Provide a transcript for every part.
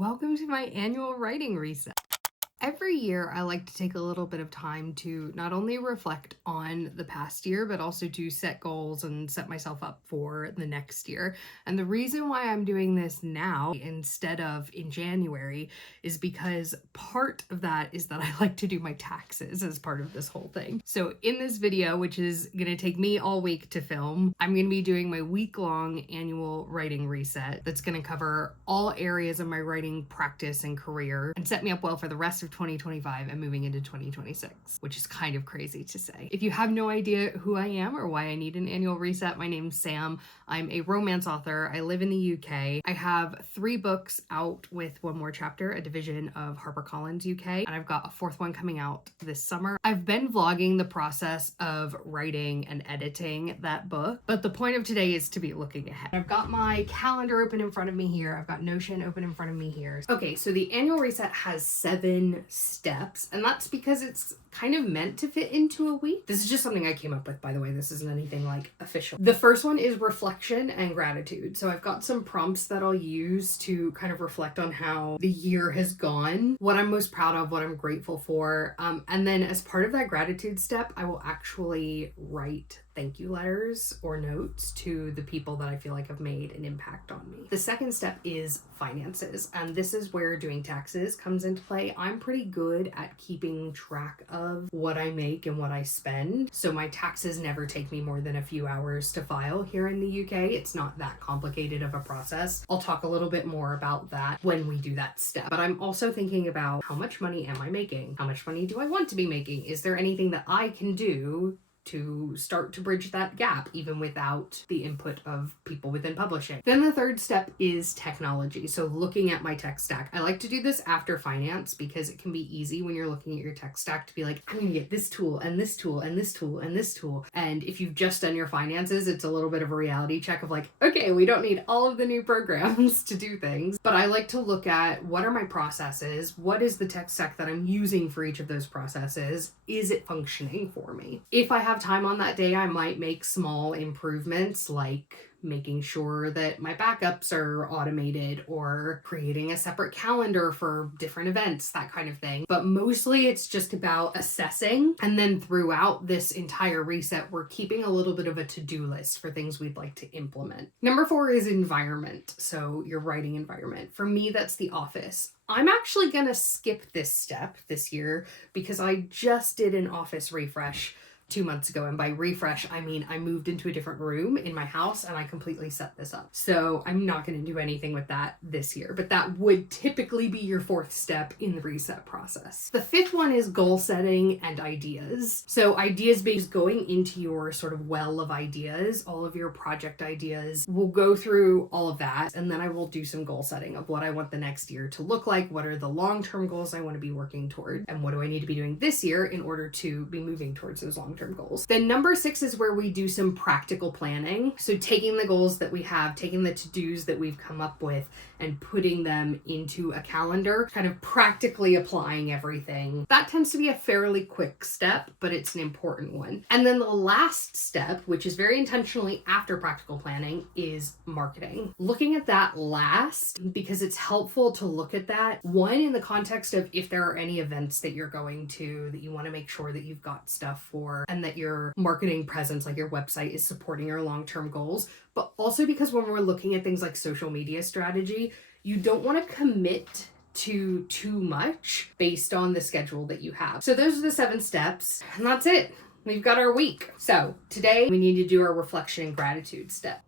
welcome to my annual writing reset. Every year, I like to take a little bit of time to not only reflect on the past year, but also to set goals and set myself up for the next year. And the reason why I'm doing this now instead of in January is because part of that is that I like to do my taxes as part of this whole thing. So in this video, which is going to take me all week to film, I'm going to be doing my week-long annual writing reset that's going to cover all areas of my writing practice and career and set me up well for the rest of 2025 and moving into 2026, which is kind of crazy to say. If you have no idea who I am or why I need an annual reset, my name's Sam. I'm a romance author. I live in the UK. I have 3 books out with one more chapter, a division of HarperCollins UK, and I've got a 4th one coming out this summer. I've been vlogging the process of writing and editing that book, but the point of today is to be looking ahead. I've got my calendar open in front of me here. I've got Notion open in front of me here. Okay, so the annual reset has 7 steps, and that's because it's kind of meant to fit into a week. This is just something I came up with, by the way. This isn't anything like official. The first one is reflection and gratitude. So I've got some prompts that I'll use to kind of reflect on how the year has gone, what I'm most proud of, what I'm grateful for. And then as part of that gratitude step, I will actually write thank you letters or notes to the people that I feel like have made an impact on me. The second step is finances, and this is where doing taxes comes into play. I'm pretty good at keeping track of what I make and what I spend, so my taxes never take me more than a few hours to file here in the UK. It's not that complicated of a process. I'll talk a little bit more about that when we do that step. But I'm also thinking about how much money am I making? How much money do I want to be making? Is there anything that I can do to start to bridge that gap, even without the input of people within publishing? Then the third step is technology. So looking at my tech stack. I like to do this after finance because it can be easy when you're looking at your tech stack to be like, I'm gonna get this tool and this tool and this tool and this tool. And if you've just done your finances, it's a little bit of a reality check of like, okay, we don't need all of the new programs to do things. But I like to look at what are my processes? What is the tech stack that I'm using for each of those processes? Is it functioning for me? If I have time on that day, I might make small improvements like making sure that my backups are automated or creating a separate calendar for different events, that kind of thing. But mostly it's just about assessing. And then throughout this entire reset, we're keeping a little bit of a to-do list for things we'd like to implement. Number 4 is environment. So your writing environment. For me, that's the office. I'm actually gonna skip this step this year because I just did an office refresh 2 months ago. And by refresh, I mean I moved into a different room in my house and I completely set this up. So I'm not going to do anything with that this year, but that would typically be your 4th step in the reset process. The 5th one is goal setting and ideas. So ideas based, going into your sort of well of ideas, all of your project ideas. We'll go through all of that, and then I will do some goal setting of what I want the next year to look like. What are the long-term goals I want to be working toward? And what do I need to be doing this year in order to be moving towards those long-term goals? Then number 6 is where we do some practical planning. So taking the goals that we have, taking the to-dos that we've come up with and putting them into a calendar, kind of practically applying everything. That tends to be a fairly quick step, but it's an important one. And then the last step, which is very intentionally after practical planning, is marketing. Looking at that last because it's helpful to look at that, one, in the context of if there are any events that you're going to that you want to make sure that you've got stuff for and that your marketing presence, like your website, is supporting your long-term goals, but also because when we're looking at things like social media strategy, you don't want to commit to too much based on the schedule that you have. So those are the 7 steps, and that's it. We've got our week. So today we need to do our reflection and gratitude step.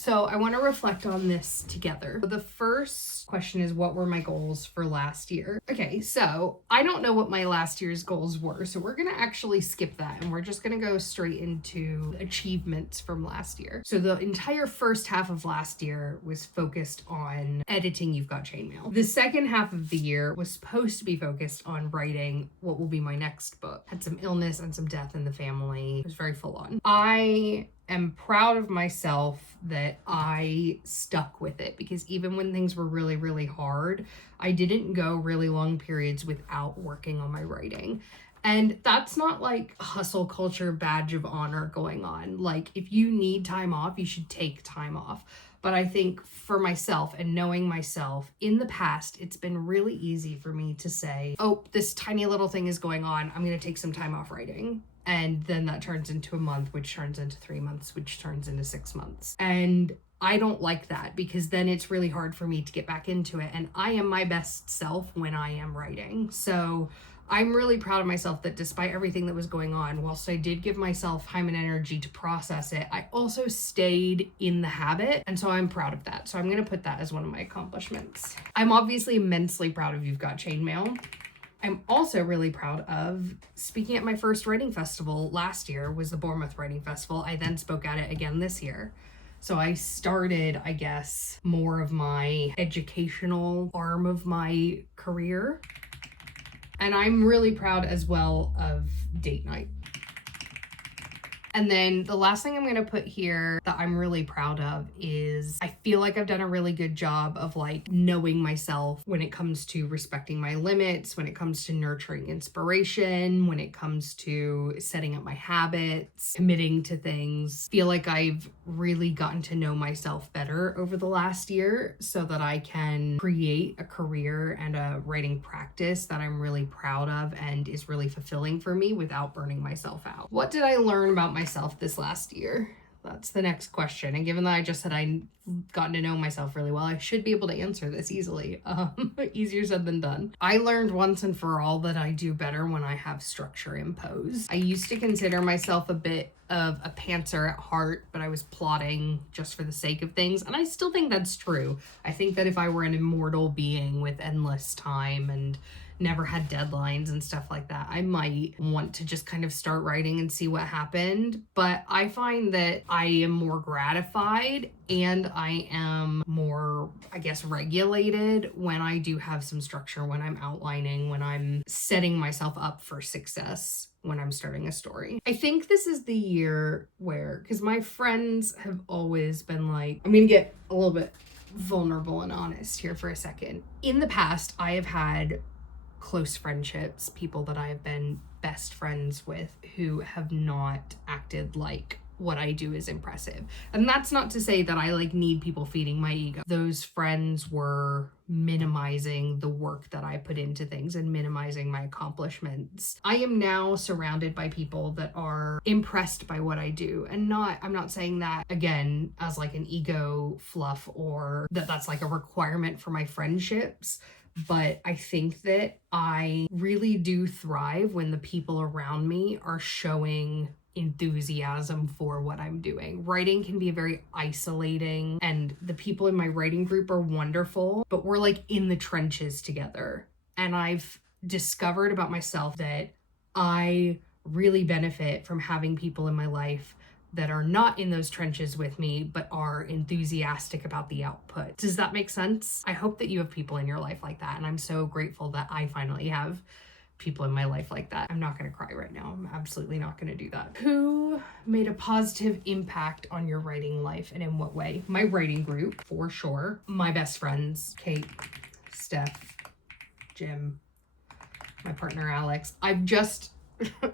So I want to reflect on this together. The first question is, what were my goals for last year? Okay, so I don't know what my last year's goals were, so we're going to actually skip that and we're just going to go straight into achievements from last year. So the entire first half of last year was focused on editing You've Got Chainmail. The second half of the year was supposed to be focused on writing what will be my next book. Had some illness and some death in the family. It was very full on. I am proud of myself that I stuck with it because even when things were really, really hard, I didn't go really long periods without working on my writing. And that's not like a hustle culture badge of honor going on. Like, if you need time off, you should take time off. But I think for myself and knowing myself, in the past, it's been really easy for me to say, oh, this tiny little thing is going on. I'm going to take some time off writing. And then that turns into a month, which turns into 3 months, which turns into 6 months. And I don't like that, because then it's really hard for me to get back into it. And I am my best self when I am writing. So I'm really proud of myself that despite everything that was going on, whilst I did give myself time and energy to process it, I also stayed in the habit. And so I'm proud of that. So I'm going to put that as one of my accomplishments. I'm obviously immensely proud of You've Got Chainmail. I'm also really proud of speaking at my first writing festival last year, was the Bournemouth Writing Festival. I then spoke at it again this year. So I started, I guess, more of my educational arm of my career. And I'm really proud as well of date night. And then the last thing I'm going to put here that I'm really proud of is I feel like I've done a really good job of like knowing myself when it comes to respecting my limits, when it comes to nurturing inspiration, when it comes to setting up my habits, committing to things. I feel like I've really gotten to know myself better over the last year so that I can create a career and a writing practice that I'm really proud of and is really fulfilling for me without burning myself out. What did I learn about myself this last year? That's the next question. And given that I just said I'd gotten to know myself really well, I should be able to answer this easily. Easier said than done. I learned once and for all that I do better when I have structure imposed. I used to consider myself a bit of a pantser at heart, but I was plotting just for the sake of things. And I still think that's true. I think that if I were an immortal being with endless time and never had deadlines and stuff like that, I might want to just kind of start writing and see what happened. But I find that I am more gratified and I am more, I guess, regulated when I do have some structure, when I'm outlining, when I'm setting myself up for success, when I'm starting a story. I think this is the year where, because my friends have always been like, I'm gonna get a little bit vulnerable and honest here for a second. In the past, I have had close friendships, people that I have been best friends with who have not acted like what I do is impressive. And that's not to say that I like need people feeding my ego. Those friends were minimizing the work that I put into things and minimizing my accomplishments. I am now surrounded by people that are impressed by what I do. And I'm not saying that again as like an ego fluff or that's like a requirement for my friendships. But I think that I really do thrive when the people around me are showing enthusiasm for what I'm doing. Writing can be very isolating, and the people in my writing group are wonderful, but we're like in the trenches together. And I've discovered about myself that I really benefit from having people in my life that are not in those trenches with me, but are enthusiastic about the output. Does that make sense? I hope that you have people in your life like that. And I'm so grateful that I finally have people in my life like that. I'm not gonna cry right now. I'm absolutely not gonna do that. Who made a positive impact on your writing life and in what way? My writing group, for sure. My best friends, Kate, Steph, Jim, my partner, Alex. I've just,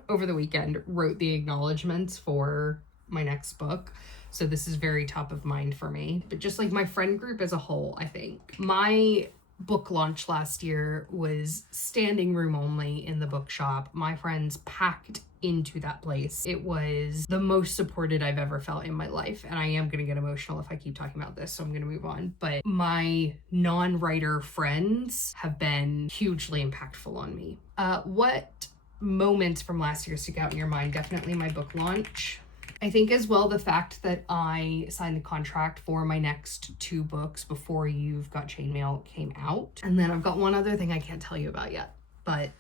over the weekend, wrote the acknowledgements for my next book. So this is very top of mind for me. But just like my friend group as a whole, I think. My book launch last year was standing room only in the bookshop. My friends packed into that place. It was the most supported I've ever felt in my life. And I am going to get emotional if I keep talking about this, so I'm going to move on. But my non-writer friends have been hugely impactful on me. What moments from last year stick out in your mind? Definitely my book launch. I think as well the fact that I signed the contract for my next 2 books before You've Got Chainmail came out. And then I've got one other thing I can't tell you about yet, but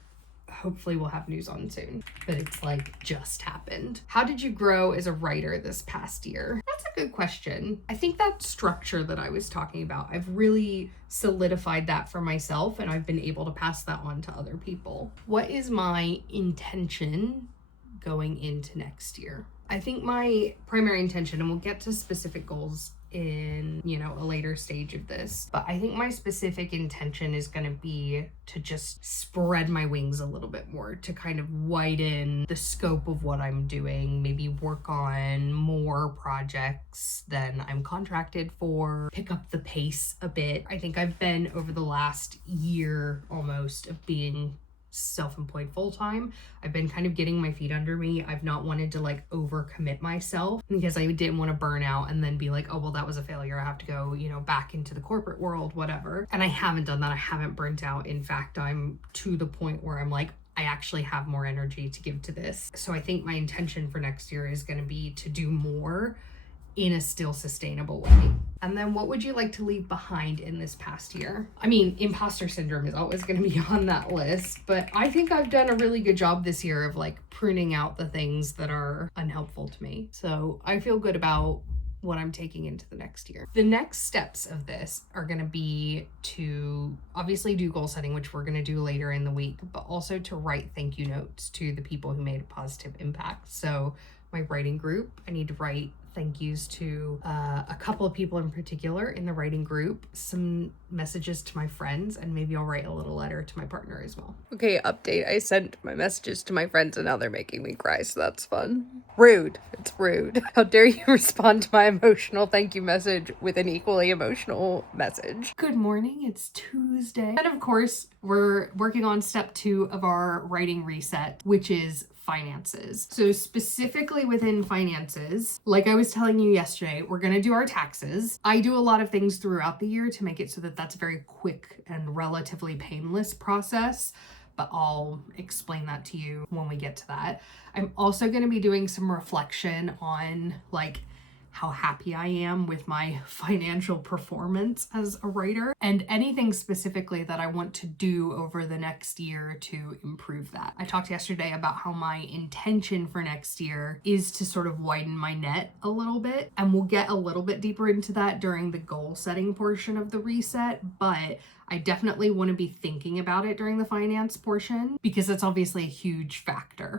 hopefully we'll have news on soon. But it's like just happened. How did you grow as a writer this past year? That's a good question. I think that structure that I was talking about, I've really solidified that for myself and I've been able to pass that on to other people. What is my intention going into next year? I think my primary intention, and we'll get to specific goals in, you know, a later stage of this. But I think my specific intention is going to be to just spread my wings a little bit more, to kind of widen the scope of what I'm doing, maybe work on more projects than I'm contracted for, pick up the pace a bit. I think I've been, over the last year almost of being self-employed full-time, I've been kind of getting my feet under me. I've not wanted to like overcommit myself because I didn't want to burn out and then be like, oh well, that was a failure, I have to go, you know, back into the corporate world, whatever. And I haven't done that. I haven't burnt out. In fact, I'm to the point where I'm like, I actually have more energy to give to this. So I think my intention for next year is going to be to do more in a still sustainable way. And then what would you like to leave behind in this past year? I mean, imposter syndrome is always going to be on that list, but I think I've done a really good job this year of like pruning out the things that are unhelpful to me. So I feel good about what I'm taking into the next year. The next steps of this are going to be to obviously do goal setting, which we're going to do later in the week, but also to write thank you notes to the people who made a positive impact. So my writing group, I need to write thank yous to a couple of people in particular in the writing group, some messages to my friends, and maybe I'll write a little letter to my partner as well. Okay, update. I sent my messages to my friends and now they're making me cry, so that's fun. Rude. It's rude. How dare you respond to my emotional thank you message with an equally emotional message. Good morning, it's Tuesday. And of course, we're working on step 2 of our writing reset, which is finances. So specifically within finances, like I was telling you yesterday, we're going to do our taxes. I do a lot of things throughout the year to make it so that that's a very quick and relatively painless process, but I'll explain that to you when we get to that. I'm also going to be doing some reflection on like how happy I am with my financial performance as a writer, and anything specifically that I want to do over the next year to improve that. I talked yesterday about how my intention for next year is to sort of widen my net a little bit, and we'll get a little bit deeper into that during the goal setting portion of the reset, but I definitely want to be thinking about it during the finance portion because it's obviously a huge factor.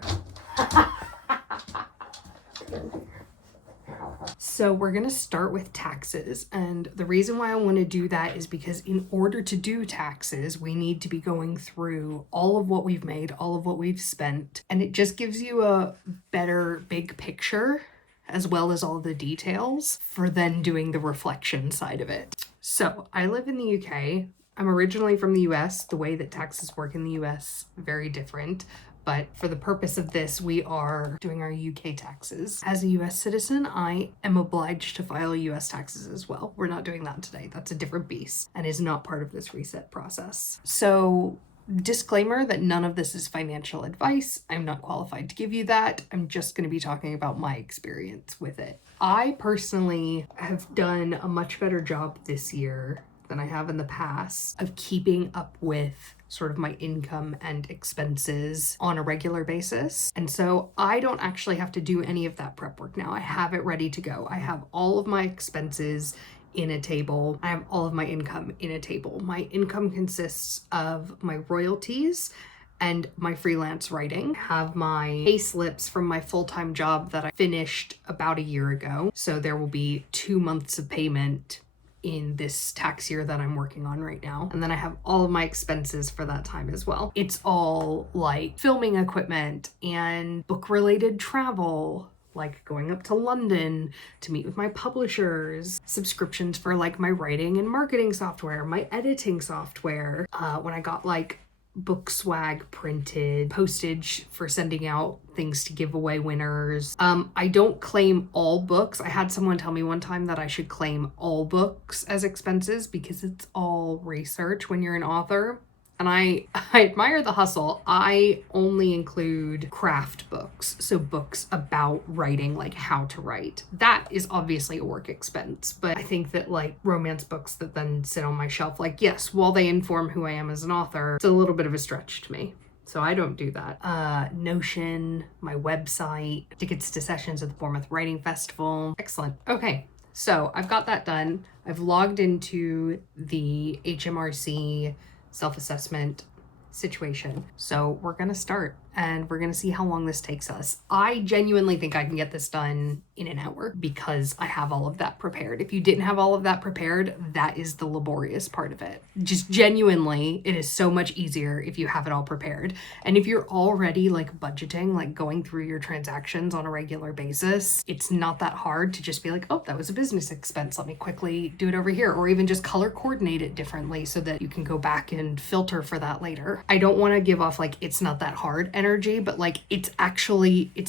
So we're going to start with taxes, and the reason why I want to do that is because in order to do taxes, we need to be going through all of what we've made, all of what we've spent, and it just gives you a better big picture as well as all the details for then doing the reflection side of it. So I live in the UK. I'm originally from the US. The way that taxes work in the US, very different. But for the purpose of this, we are doing our UK taxes. As a US citizen, I am obliged to file US taxes as well. We're not doing that today. That's a different beast and is not part of this reset process. So, disclaimer that none of this is financial advice. I'm not qualified to give you that. I'm just going to be talking about my experience with it. I personally have done a much better job this year than I have in the past of keeping up with sort of my income and expenses on a regular basis. And so I don't actually have to do any of that prep work now. I have it ready to go. I have all of my expenses in a table. I have all of my income in a table. My income consists of my royalties and my freelance writing. I have my pay slips from my full-time job that I finished about a year ago. So there will be 2 months of payment in this tax year that I'm working on right now. And then I have all of my expenses for that time as well. It's all like filming equipment and book-related travel, like going up to London to meet with my publishers, subscriptions for like my writing and marketing software, my editing software. When I got like book swag printed, postage for sending out things to give away winners. I don't claim all books. I had someone tell me one time that I should claim all books as expenses because it's all research when you're an author. And I admire the hustle. I only include craft books, so books about writing, like how to write. That is obviously a work expense, but I think that like romance books that then sit on my shelf, like yes, while they inform who I am as an author, it's a little bit of a stretch to me. So I don't do that. Notion, my website, tickets to sessions at the Bournemouth Writing Festival. Excellent. Okay, so I've got that done. I've logged into the HMRC self-assessment situation. So we're gonna start and we're gonna see how long this takes us. I genuinely think I can get this done in an hour because I have all of that prepared. If you didn't have all of that prepared, that is the laborious part of it. Just genuinely, it is so much easier if you have it all prepared. And if you're already like budgeting, like going through your transactions on a regular basis, it's not that hard to just be like, oh, that was a business expense. Let me quickly do it over here. Or even just color coordinate it differently so that you can go back and filter for that later. I don't want to give off like it's not that hard energy, but like it's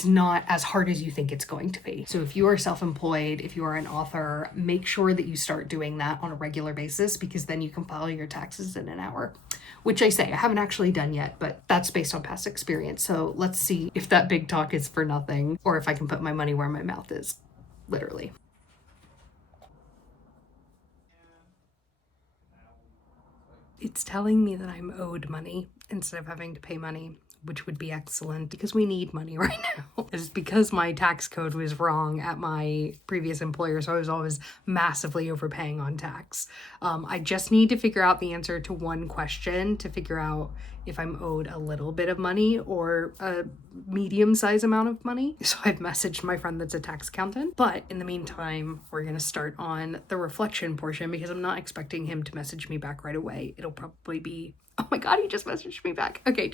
not as hard as you think it's going to be. So if you are self-employed, if you are an author, make sure that you start doing that on a regular basis, because then you can file your taxes in an hour, which I say I haven't actually done yet, but that's based on past experience. So let's see if that big talk is for nothing or if I can put my money where my mouth is, literally. It's telling me that I'm owed money instead of having to pay money, which would be excellent because we need money right now. It's because my tax code was wrong at my previous employer, so I was always massively overpaying on tax. I just need to figure out the answer to one question to figure out if I'm owed a little bit of money or a medium-sized amount of money. So I've messaged my friend that's a tax accountant. But in the meantime, we're gonna start on the reflection portion because I'm not expecting him to message me back right away. It'll probably be, oh my God, he just messaged me back. Okay,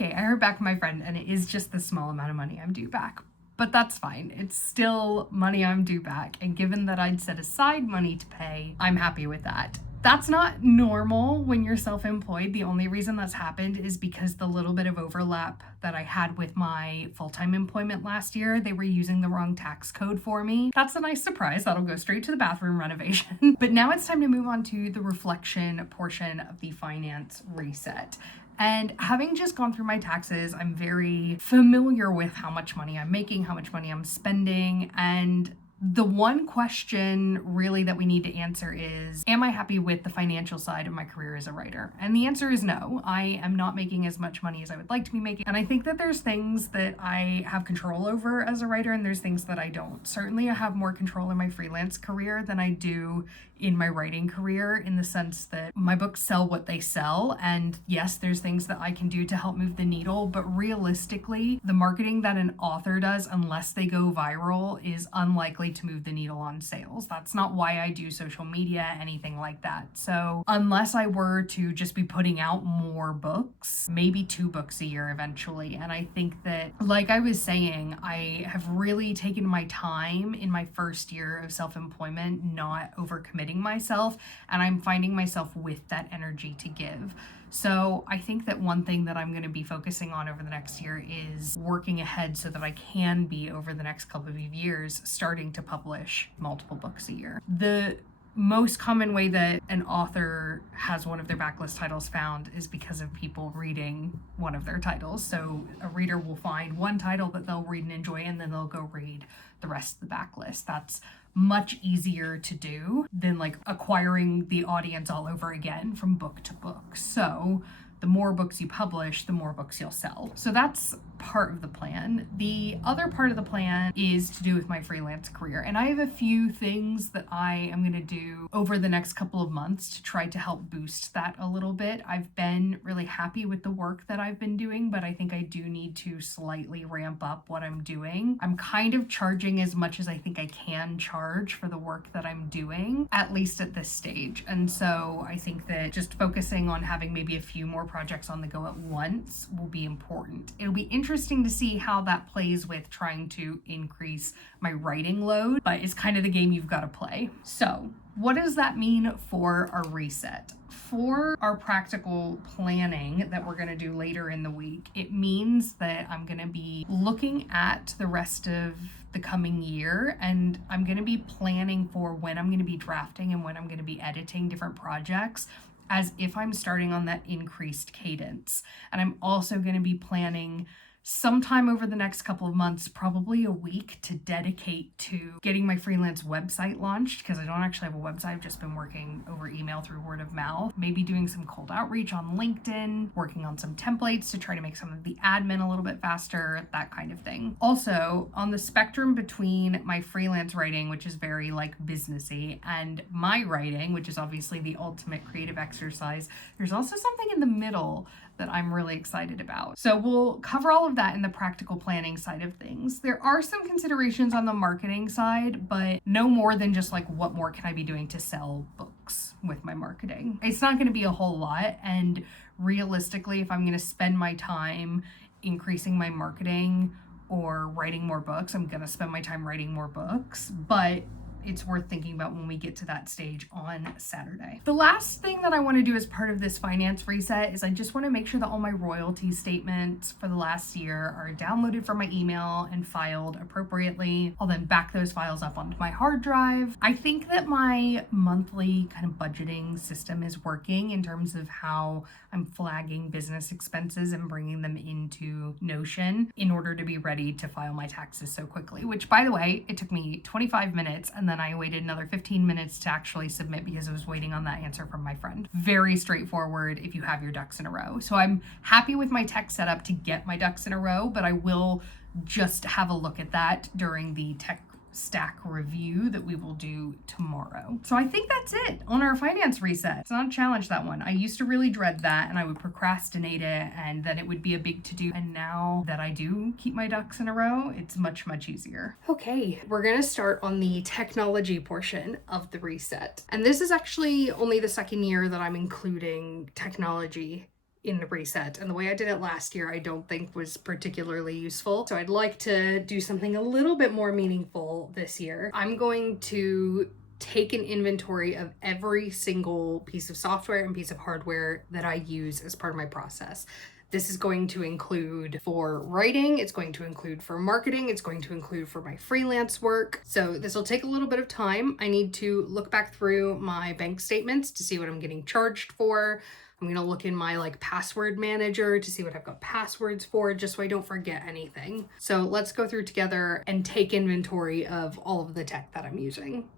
I heard back from my friend and it is just the small amount of money I'm due back. But that's fine. It's still money I'm due back. And given that I'd set aside money to pay, I'm happy with that. That's not normal when you're self-employed. The only reason that's happened is because the little bit of overlap that I had with my full-time employment last year, they were using the wrong tax code for me. That's a nice surprise. That'll go straight to the bathroom renovation. But now it's time to move on to the reflection portion of the finance reset. And having just gone through my taxes, I'm very familiar with how much money I'm making, how much money I'm spending, and the one question really that we need to answer is, am I happy with the financial side of my career as a writer? And the answer is no. I am not making as much money as I would like to be making. And I think that there's things that I have control over as a writer and there's things that I don't. Certainly I have more control in my freelance career than I do in my writing career, in the sense that my books sell what they sell. And yes, there's things that I can do to help move the needle, but realistically, the marketing that an author does, unless they go viral, is unlikely to move the needle on sales. That's not why I do social media, anything like that. So unless I were to just be putting out more books, maybe 2 books a year eventually. And I think that, like I was saying, I have really taken my time in my first year of self-employment, not overcommitting myself, and I'm finding myself with that energy to give. So I think that one thing that I'm going to be focusing on over the next year is working ahead so that I can be, over the next couple of years, starting to publish multiple books a year. The most common way that an author has one of their backlist titles found is because of people reading one of their titles. So a reader will find one title that they'll read and enjoy, and then they'll go read the rest of the backlist. That's much easier to do than like acquiring the audience all over again from book to book. So the more books you publish, the more books you'll sell. So that's part of the plan. The other part of the plan is to do with my freelance career. And I have a few things that I am going to do over the next couple of months to try to help boost that a little bit. I've been really happy with the work that I've been doing, but I think I do need to slightly ramp up what I'm doing. I'm kind of charging as much as I think I can charge for the work that I'm doing, at least at this stage. And so I think that just focusing on having maybe a few more projects on the go at once will be important. It'll be interesting to see how that plays with trying to increase my writing load, but it's kind of the game you've got to play. So what does that mean for our reset? For our practical planning that we're going to do later in the week, it means that I'm going to be looking at the rest of the coming year, and I'm going to be planning for when I'm going to be drafting and when I'm going to be editing different projects, as if I'm starting on that increased cadence. And I'm also going to be planning sometime over the next couple of months, probably a week, to dedicate to getting my freelance website launched, because I don't actually have a website. I've just been working over email through word of mouth, maybe doing some cold outreach on LinkedIn, working on some templates to try to make some of the admin a little bit faster, that kind of thing. Also, on the spectrum between my freelance writing, which is very like businessy, and my writing, which is obviously the ultimate creative exercise, there's also something in the middle that I'm really excited about. So we'll cover all of of that in the practical planning side of things. There are some considerations on the marketing side, but no more than just like, what more can I be doing to sell books with my marketing? It's not going to be a whole lot. And realistically, if I'm going to spend my time increasing my marketing or writing more books, I'm going to spend my time writing more books. But it's worth thinking about when we get to that stage on Saturday. The last thing that I want to do as part of this finance reset is I just want to make sure that all my royalty statements for the last year are downloaded from my email and filed appropriately. I'll then back those files up onto my hard drive. I think that my monthly kind of budgeting system is working in terms of how I'm flagging business expenses and bringing them into Notion in order to be ready to file my taxes so quickly, which, by the way, it took me 25 minutes and then I waited another 15 minutes to actually submit because I was waiting on that answer from my friend. Very straightforward if you have your ducks in a row. So I'm happy with my tech setup to get my ducks in a row, but I will just have a look at that during the tech stack review that we will do tomorrow. So I think that's it on our finance reset. It's not a challenge, that one. I used to really dread that and I would procrastinate it and then it would be a big to-do. And now that I do keep my ducks in a row, it's much, much easier. Okay, we're gonna start on the technology portion of the reset. And this is actually only the second year that I'm including technology in the reset, and the way I did it last year I don't think was particularly useful. So I'd like to do something a little bit more meaningful this year. I'm going to take an inventory of every single piece of software and piece of hardware that I use as part of my process. This is going to include for writing, it's going to include for marketing, it's going to include for my freelance work. So this will take a little bit of time. I need to look back through my bank statements to see what I'm getting charged for. I'm gonna look in my password manager to see what I've got passwords for, just so I don't forget anything. So let's go through together and take inventory of all of the tech that I'm using.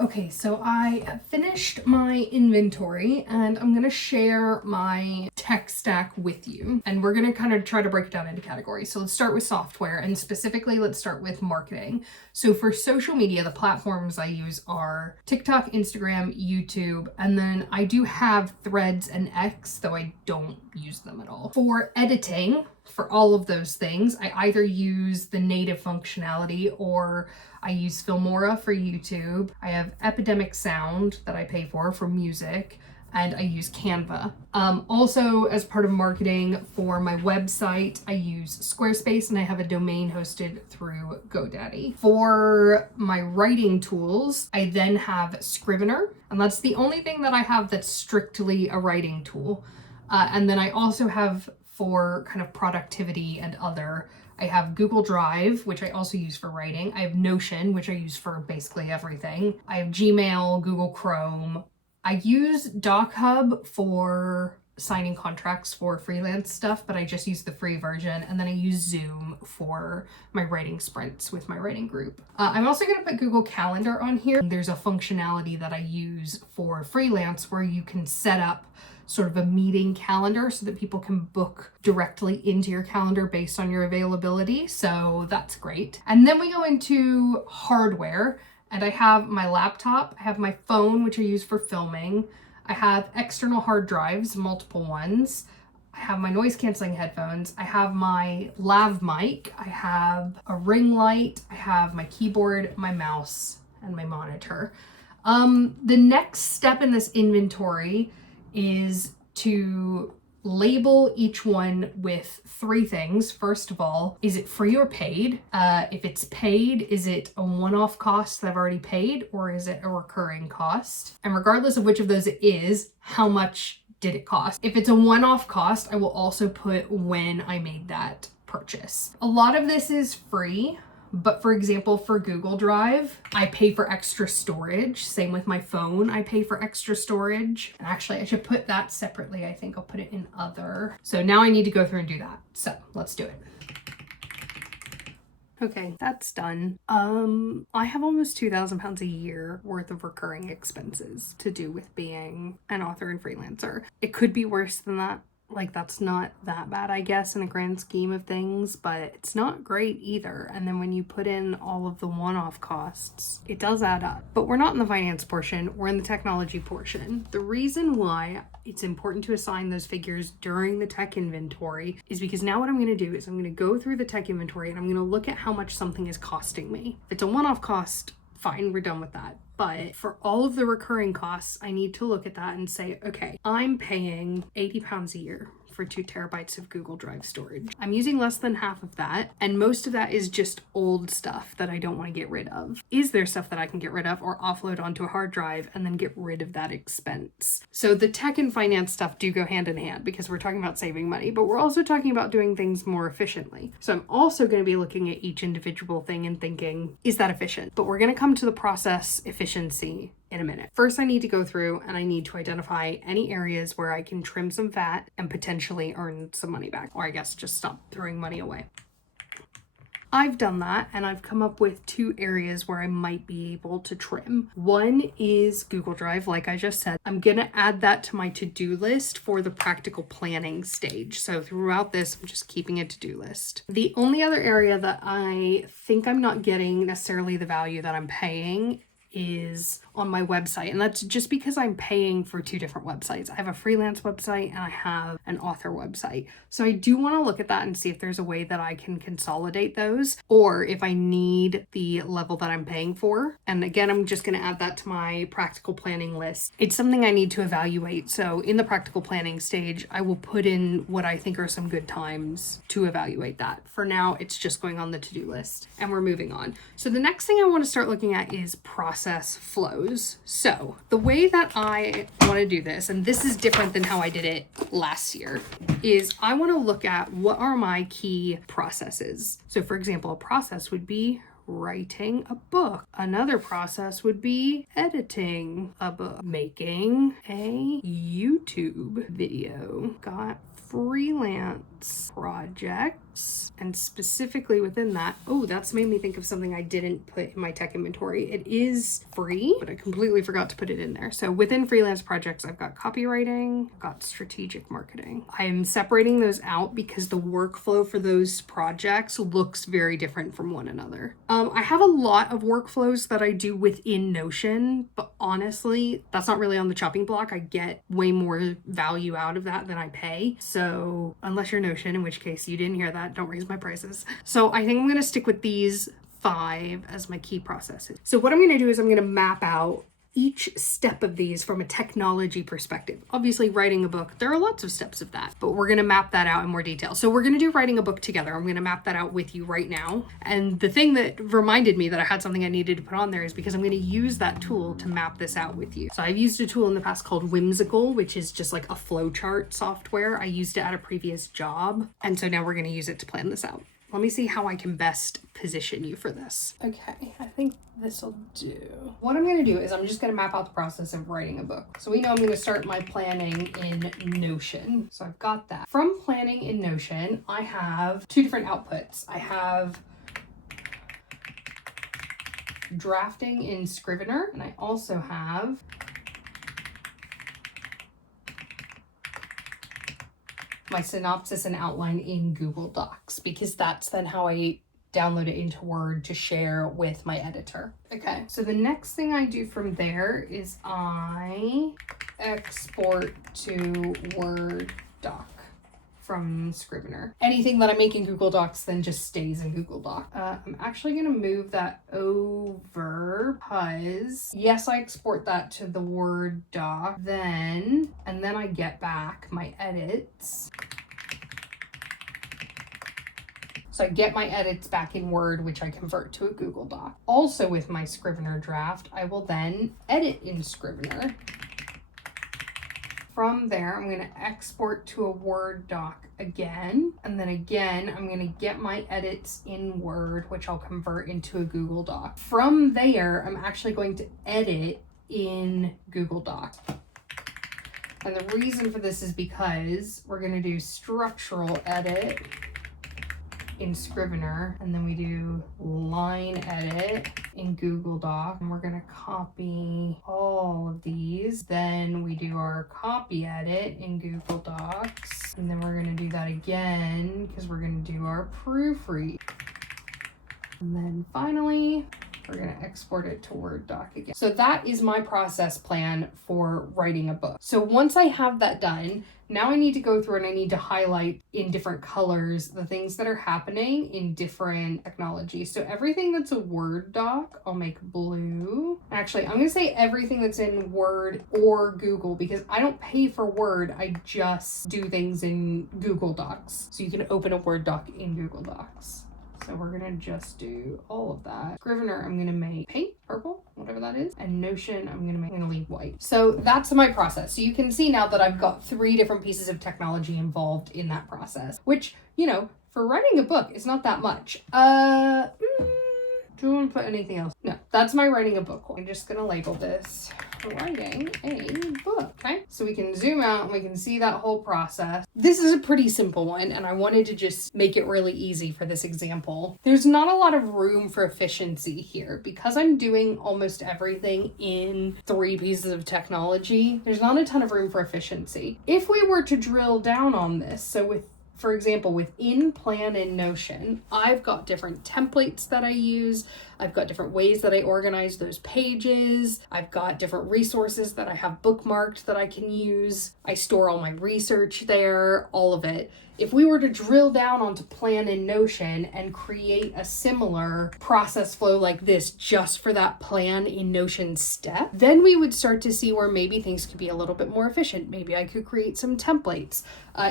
Okay, so I have finished my inventory and I'm gonna share my tech stack with you. And we're gonna kind of try to break it down into categories. So let's start with software, and specifically let's start with marketing. So for social media, the platforms I use are TikTok, Instagram, YouTube, and then I do have Threads and X, though I don't use them at all. For editing, for all of those things, I either use the native functionality or I use Filmora for YouTube. I have Epidemic Sound that I pay for music, and I use Canva. Also, as part of marketing for my website, I use Squarespace and I have a domain hosted through GoDaddy. For my writing tools, I then have Scrivener, and that's the only thing that I have that's strictly a writing tool. And then I also have, for kind of productivity and other, I have Google Drive, which I also use for writing. I have Notion, which I use for basically everything. I have Gmail, Google Chrome. I use DocHub for signing contracts for freelance stuff, but I just use the free version. And then I use Zoom for my writing sprints with my writing group. I'm also going to put Google Calendar on here. There's a functionality that I use for freelance where you can set up sort of a meeting calendar so that people can book directly into your calendar based on your availability. So that's great. And then we go into hardware, and I have my laptop, I have my phone, which I use for filming. I have external hard drives, multiple ones. I have my noise canceling headphones. I have my lav mic. I have a ring light. I have my keyboard, my mouse, and my monitor. The next step in this inventory is to label each one with three things. First of all, is it free or paid? If it's paid, is it a one-off cost that I've already paid, or is it a recurring cost? And regardless of which of those it is, how much did it cost? If it's a one-off cost, I will also put when I made that purchase. A lot of this is free. But for example, for Google Drive, I pay for extra storage. Same with my phone, I pay for extra storage. And actually, I should put that separately. I think I'll put it in other. So now I need to go through and do that. So let's do it. Okay, that's done. I have almost £2,000 a year worth of recurring expenses to do with being an author and freelancer. It could be worse than that. Like, that's not that bad, I guess, in a grand scheme of things, but it's not great either. And then when you put in all of the one-off costs, it does add up. But we're not in the finance portion, we're in the technology portion. The reason why it's important to assign those figures during the tech inventory is because now what I'm going to do is I'm going to go through the tech inventory and I'm going to look at how much something is costing me. If it's a one-off cost, fine, we're done with that. But for all of the recurring costs, I need to look at that and say, okay, I'm paying £80 a year for 2 terabytes of Google Drive storage. I'm using less than half of that, and most of that is just old stuff that I don't want to get rid of. Is there stuff that I can get rid of or offload onto a hard drive and then get rid of that expense? So the tech and finance stuff do go hand in hand because we're talking about saving money, but we're also talking about doing things more efficiently. So I'm also going to be looking at each individual thing and thinking, is that efficient? But we're going to come to the process efficiency in a minute. First, I need to go through and I need to identify any areas where I can trim some fat and potentially earn some money back, or I guess just stop throwing money away. I've done that and I've come up with 2 areas where I might be able to trim. One is Google Drive, like I just said. I'm gonna add that to my to-do list for the practical planning stage. So throughout this, I'm just keeping a to-do list. The only other area that I think I'm not getting necessarily the value that I'm paying is on my website, and that's just because I'm paying for 2 different websites. I have a freelance website and I have an author website. So I do want to look at that and see if there's a way that I can consolidate those, or if I need the level that I'm paying for. And again, I'm just going to add that to my practical planning list. It's something I need to evaluate. So in the practical planning stage, I will put in what I think are some good times to evaluate that. For now, it's just going on the to-do list and we're moving on. So the next thing I want to start looking at is process flows. So the way that I want to do this, and this is different than how I did it last year, is I want to look at what are my key processes. So for example, a process would be writing a book. Another process would be editing a book, making a YouTube video, got freelance projects, and specifically within that, oh, that's made me think of something I didn't put in my tech inventory. It is free, but I completely forgot to put it in there. So within freelance projects, I've got copywriting, I've got strategic marketing. I am separating those out because the workflow for those projects looks very different from one another. I have a lot of workflows that I do within Notion, but honestly, that's not really on the chopping block. I get way more value out of that than I pay. So unless you're Notion, in which case you didn't hear that, don't raise my prices. So I think I'm going to stick with these 5 as my key processes. So what I'm going to do is I'm going to map out each step of these from a technology perspective. Obviously, writing a book, there are lots of steps of that, but we're going to map that out in more detail. So we're going to do writing a book together. I'm going to map that out with you right now. And the thing that reminded me that I had something I needed to put on there is because I'm going to use that tool to map this out with you. So I've used a tool in the past called Whimsical, which is just like a flowchart software. I used it at a previous job. And so now we're going to use it to plan this out. Let me see how I can best position you for this. Okay, I think this will do. What I'm going to do is I'm just going to map out the process of writing a book. So we know I'm going to start my planning in Notion. So I've got that. From planning in Notion, I have 2 different outputs. I have drafting in Scrivener, and I also have my synopsis and outline in Google Docs, because that's then how I download it into Word to share with my editor. Okay, so the next thing I do from there is I export to Word doc from Scrivener. Anything that I make in Google Docs then just stays in Google Doc. I'm actually gonna move that over because yes, I export that to the Word doc and then I get back my edits. So I get my edits back in Word, which I convert to a Google Doc. Also with my Scrivener draft, I will then edit in Scrivener. From there, I'm going to export to a Word doc again. And then again, I'm going to get my edits in Word, which I'll convert into a Google Doc. From there, I'm actually going to edit in Google Docs. And the reason for this is because we're going to do structural edit in Scrivener, and then we do line edit in Google Doc, and we're gonna copy all of these. Then we do our copy edit in Google Docs, and then we're gonna do that again because we're gonna do our proofread. And then finally, we're going to export it to Word doc again. So that is my process plan for writing a book. So once I have that done, now I need to go through and I need to highlight in different colors the things that are happening in different technologies. So everything that's a Word doc, I'll make blue. Actually, I'm going to say everything that's in Word or Google, because I don't pay for Word. I just do things in Google Docs. So you can open a Word doc in Google Docs. So we're gonna just do all of that. Scrivener, I'm gonna make pink, purple, whatever that is. And Notion, I'm gonna leave white. So that's my process. So you can see now that I've got 3 different pieces of technology involved in that process, which, you know, for writing a book, it's not that much. Do you want to put anything else? No, that's my writing a book. I'm just gonna label this writing a book, okay? So we can zoom out and we can see that whole process. This is a pretty simple one, and I wanted to just make it really easy for this example. There's not a lot of room for efficiency here because I'm doing almost everything in 3 pieces of technology. There's not a ton of room for efficiency. If we were to drill down on this, so for example, within Plan in Notion, I've got different templates that I use. I've got different ways that I organize those pages. I've got different resources that I have bookmarked that I can use. I store all my research there, all of it. If we were to drill down onto Plan in Notion and create a similar process flow like this just for that Plan in Notion step, then we would start to see where maybe things could be a little bit more efficient. Maybe I could create some templates.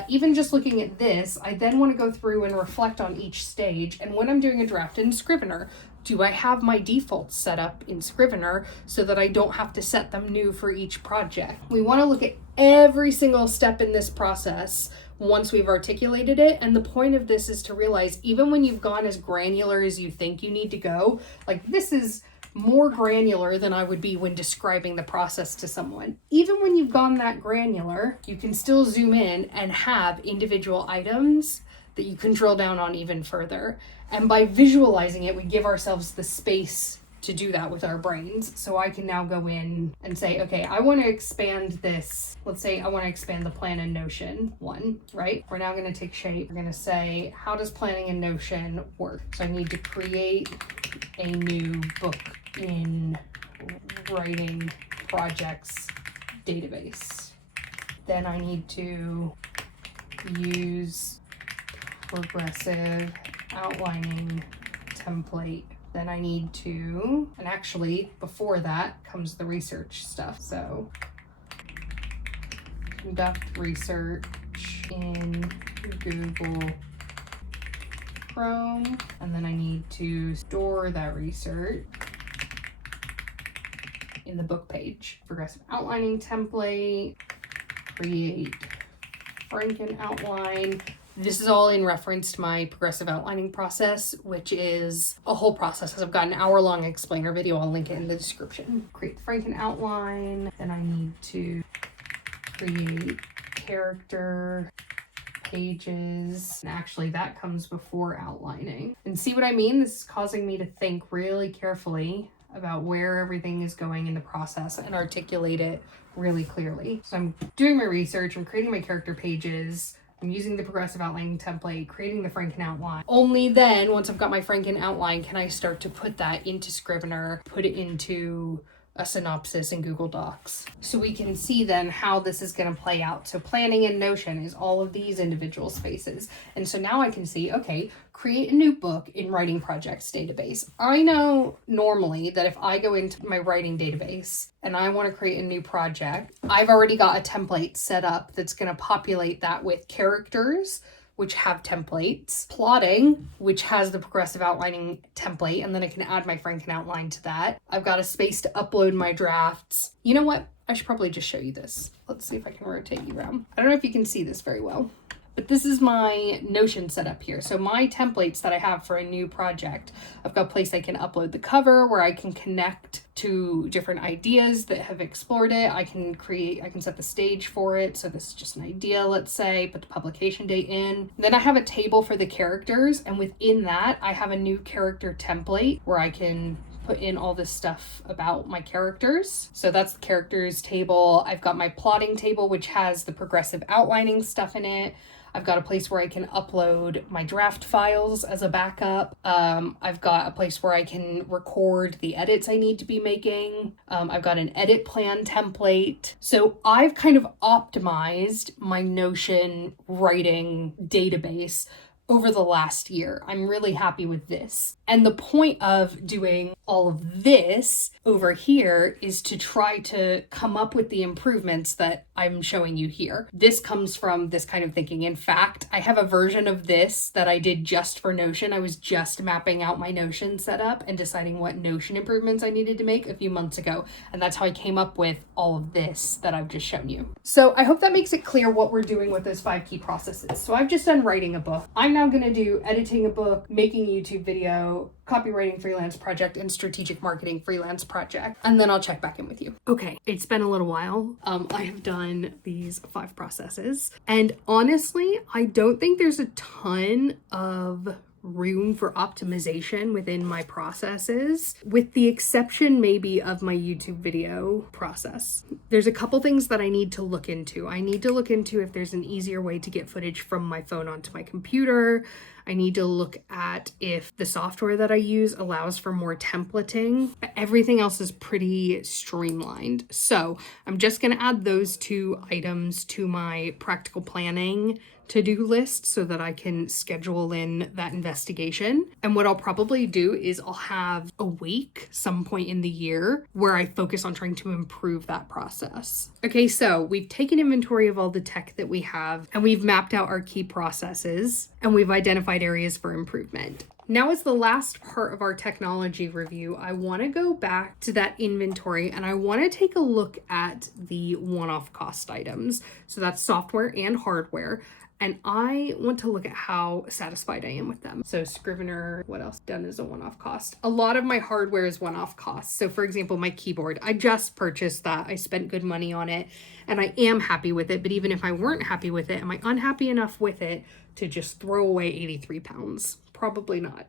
Even just looking at this, I then want to go through and reflect on each stage. And when I'm doing a draft in Scrivener, do I have my defaults set up in Scrivener so that I don't have to set them new for each project? We want to look at every single step in this process once we've articulated it. And the point of this is to realize, even when you've gone as granular as you think you need to go, like this is more granular than I would be when describing the process to someone. Even when you've gone that granular, you can still zoom in and have individual items that you can drill down on even further. And by visualizing it, we give ourselves the space to do that with our brains. So I can now go in and say, okay, I want to expand this. Let's say I want to expand the Plan in Notion one, right? We're now going to take shape. We're going to say, how does planning in Notion work? So I need to create a new book in writing projects database. Then I need to use progressive outlining template. Then I need to, and actually before that comes the research stuff. So conduct research in Google Chrome, and then I need to store that research in the book page. Progressive outlining template, create Franken outline. This is all in reference to my progressive outlining process, which is a whole process. I've got an hour-long explainer video. I'll link it in the description. Create the Franken outline. Then I need to create character pages. And actually, that comes before outlining. And see what I mean? This is causing me to think really carefully about where everything is going in the process and articulate it really clearly. So I'm doing my research. I'm creating my character pages. I'm using the progressive outlining template, creating the Franken outline. Only then, once I've got my Franken outline, can I start to put that into Scrivener, put it into a synopsis in Google Docs. So we can see then how this is going to play out. So planning in Notion is all of these individual spaces. And so now I can see, okay, create a new book in writing projects database. I know normally that if I go into my writing database and I want to create a new project, I've already got a template set up that's going to populate that with characters, which have templates, plotting, which has the progressive outlining template, and then I can add my Franken outline to that. I've got a space to upload my drafts. You know what? I should probably just show you this. Let's see if I can rotate you around. I don't know if you can see this very well, but this is my Notion setup here. So my templates that I have for a new project, I've got a place I can upload the cover where I can connect to different ideas that have explored it. I can set the stage for it. So this is just an idea, let's say, put the publication date in. Then I have a table for the characters, and within that, I have a new character template where I can put in all this stuff about my characters. So that's the characters table. I've got my plotting table, which has the progressive outlining stuff in it. I've got a place where I can upload my draft files as a backup. I've got a place where I can record the edits I need to be making. I've got an edit plan template. So I've kind of optimized my Notion writing database over the last year. I'm really happy with this. And the point of doing all of this over here is to try to come up with the improvements that I'm showing you here. This comes from this kind of thinking. In fact, I have a version of this that I did just for Notion. I was just mapping out my Notion setup and deciding what Notion improvements I needed to make a few months ago. And that's how I came up with all of this that I've just shown you. So I hope that makes it clear what we're doing with those 5 key processes. So I've just done writing a book. I'm now going to do editing a book, making a YouTube video, copywriting freelance project, and strategic marketing freelance project. And then I'll check back in with you. Okay, it's been a little while. I have done these 5 processes. And honestly, I don't think there's a ton of room for optimization within my processes, with the exception maybe of my YouTube video process. There's a couple things that I need to look into. I need to look into if there's an easier way to get footage from my phone onto my computer. I need to look at if the software that I use allows for more templating. Everything else is pretty streamlined. So I'm just going to add those 2 items to my practical planning to-do list so that I can schedule in that investigation. And what I'll probably do is I'll have a week, some point in the year, where I focus on trying to improve that process. Okay, so we've taken inventory of all the tech that we have, and we've mapped out our key processes, and we've identified areas for improvement. Now, as the last part of our technology review, I want to go back to that inventory and I want to take a look at the one-off cost items. So that's software and hardware. And I want to look at how satisfied I am with them. So Scrivener, what else done as a one-off cost? A lot of my hardware is one-off costs. So for example, my keyboard, I just purchased that. I spent good money on it and I am happy with it. But even if I weren't happy with it, am I unhappy enough with it to just throw away 83 pounds? Probably not.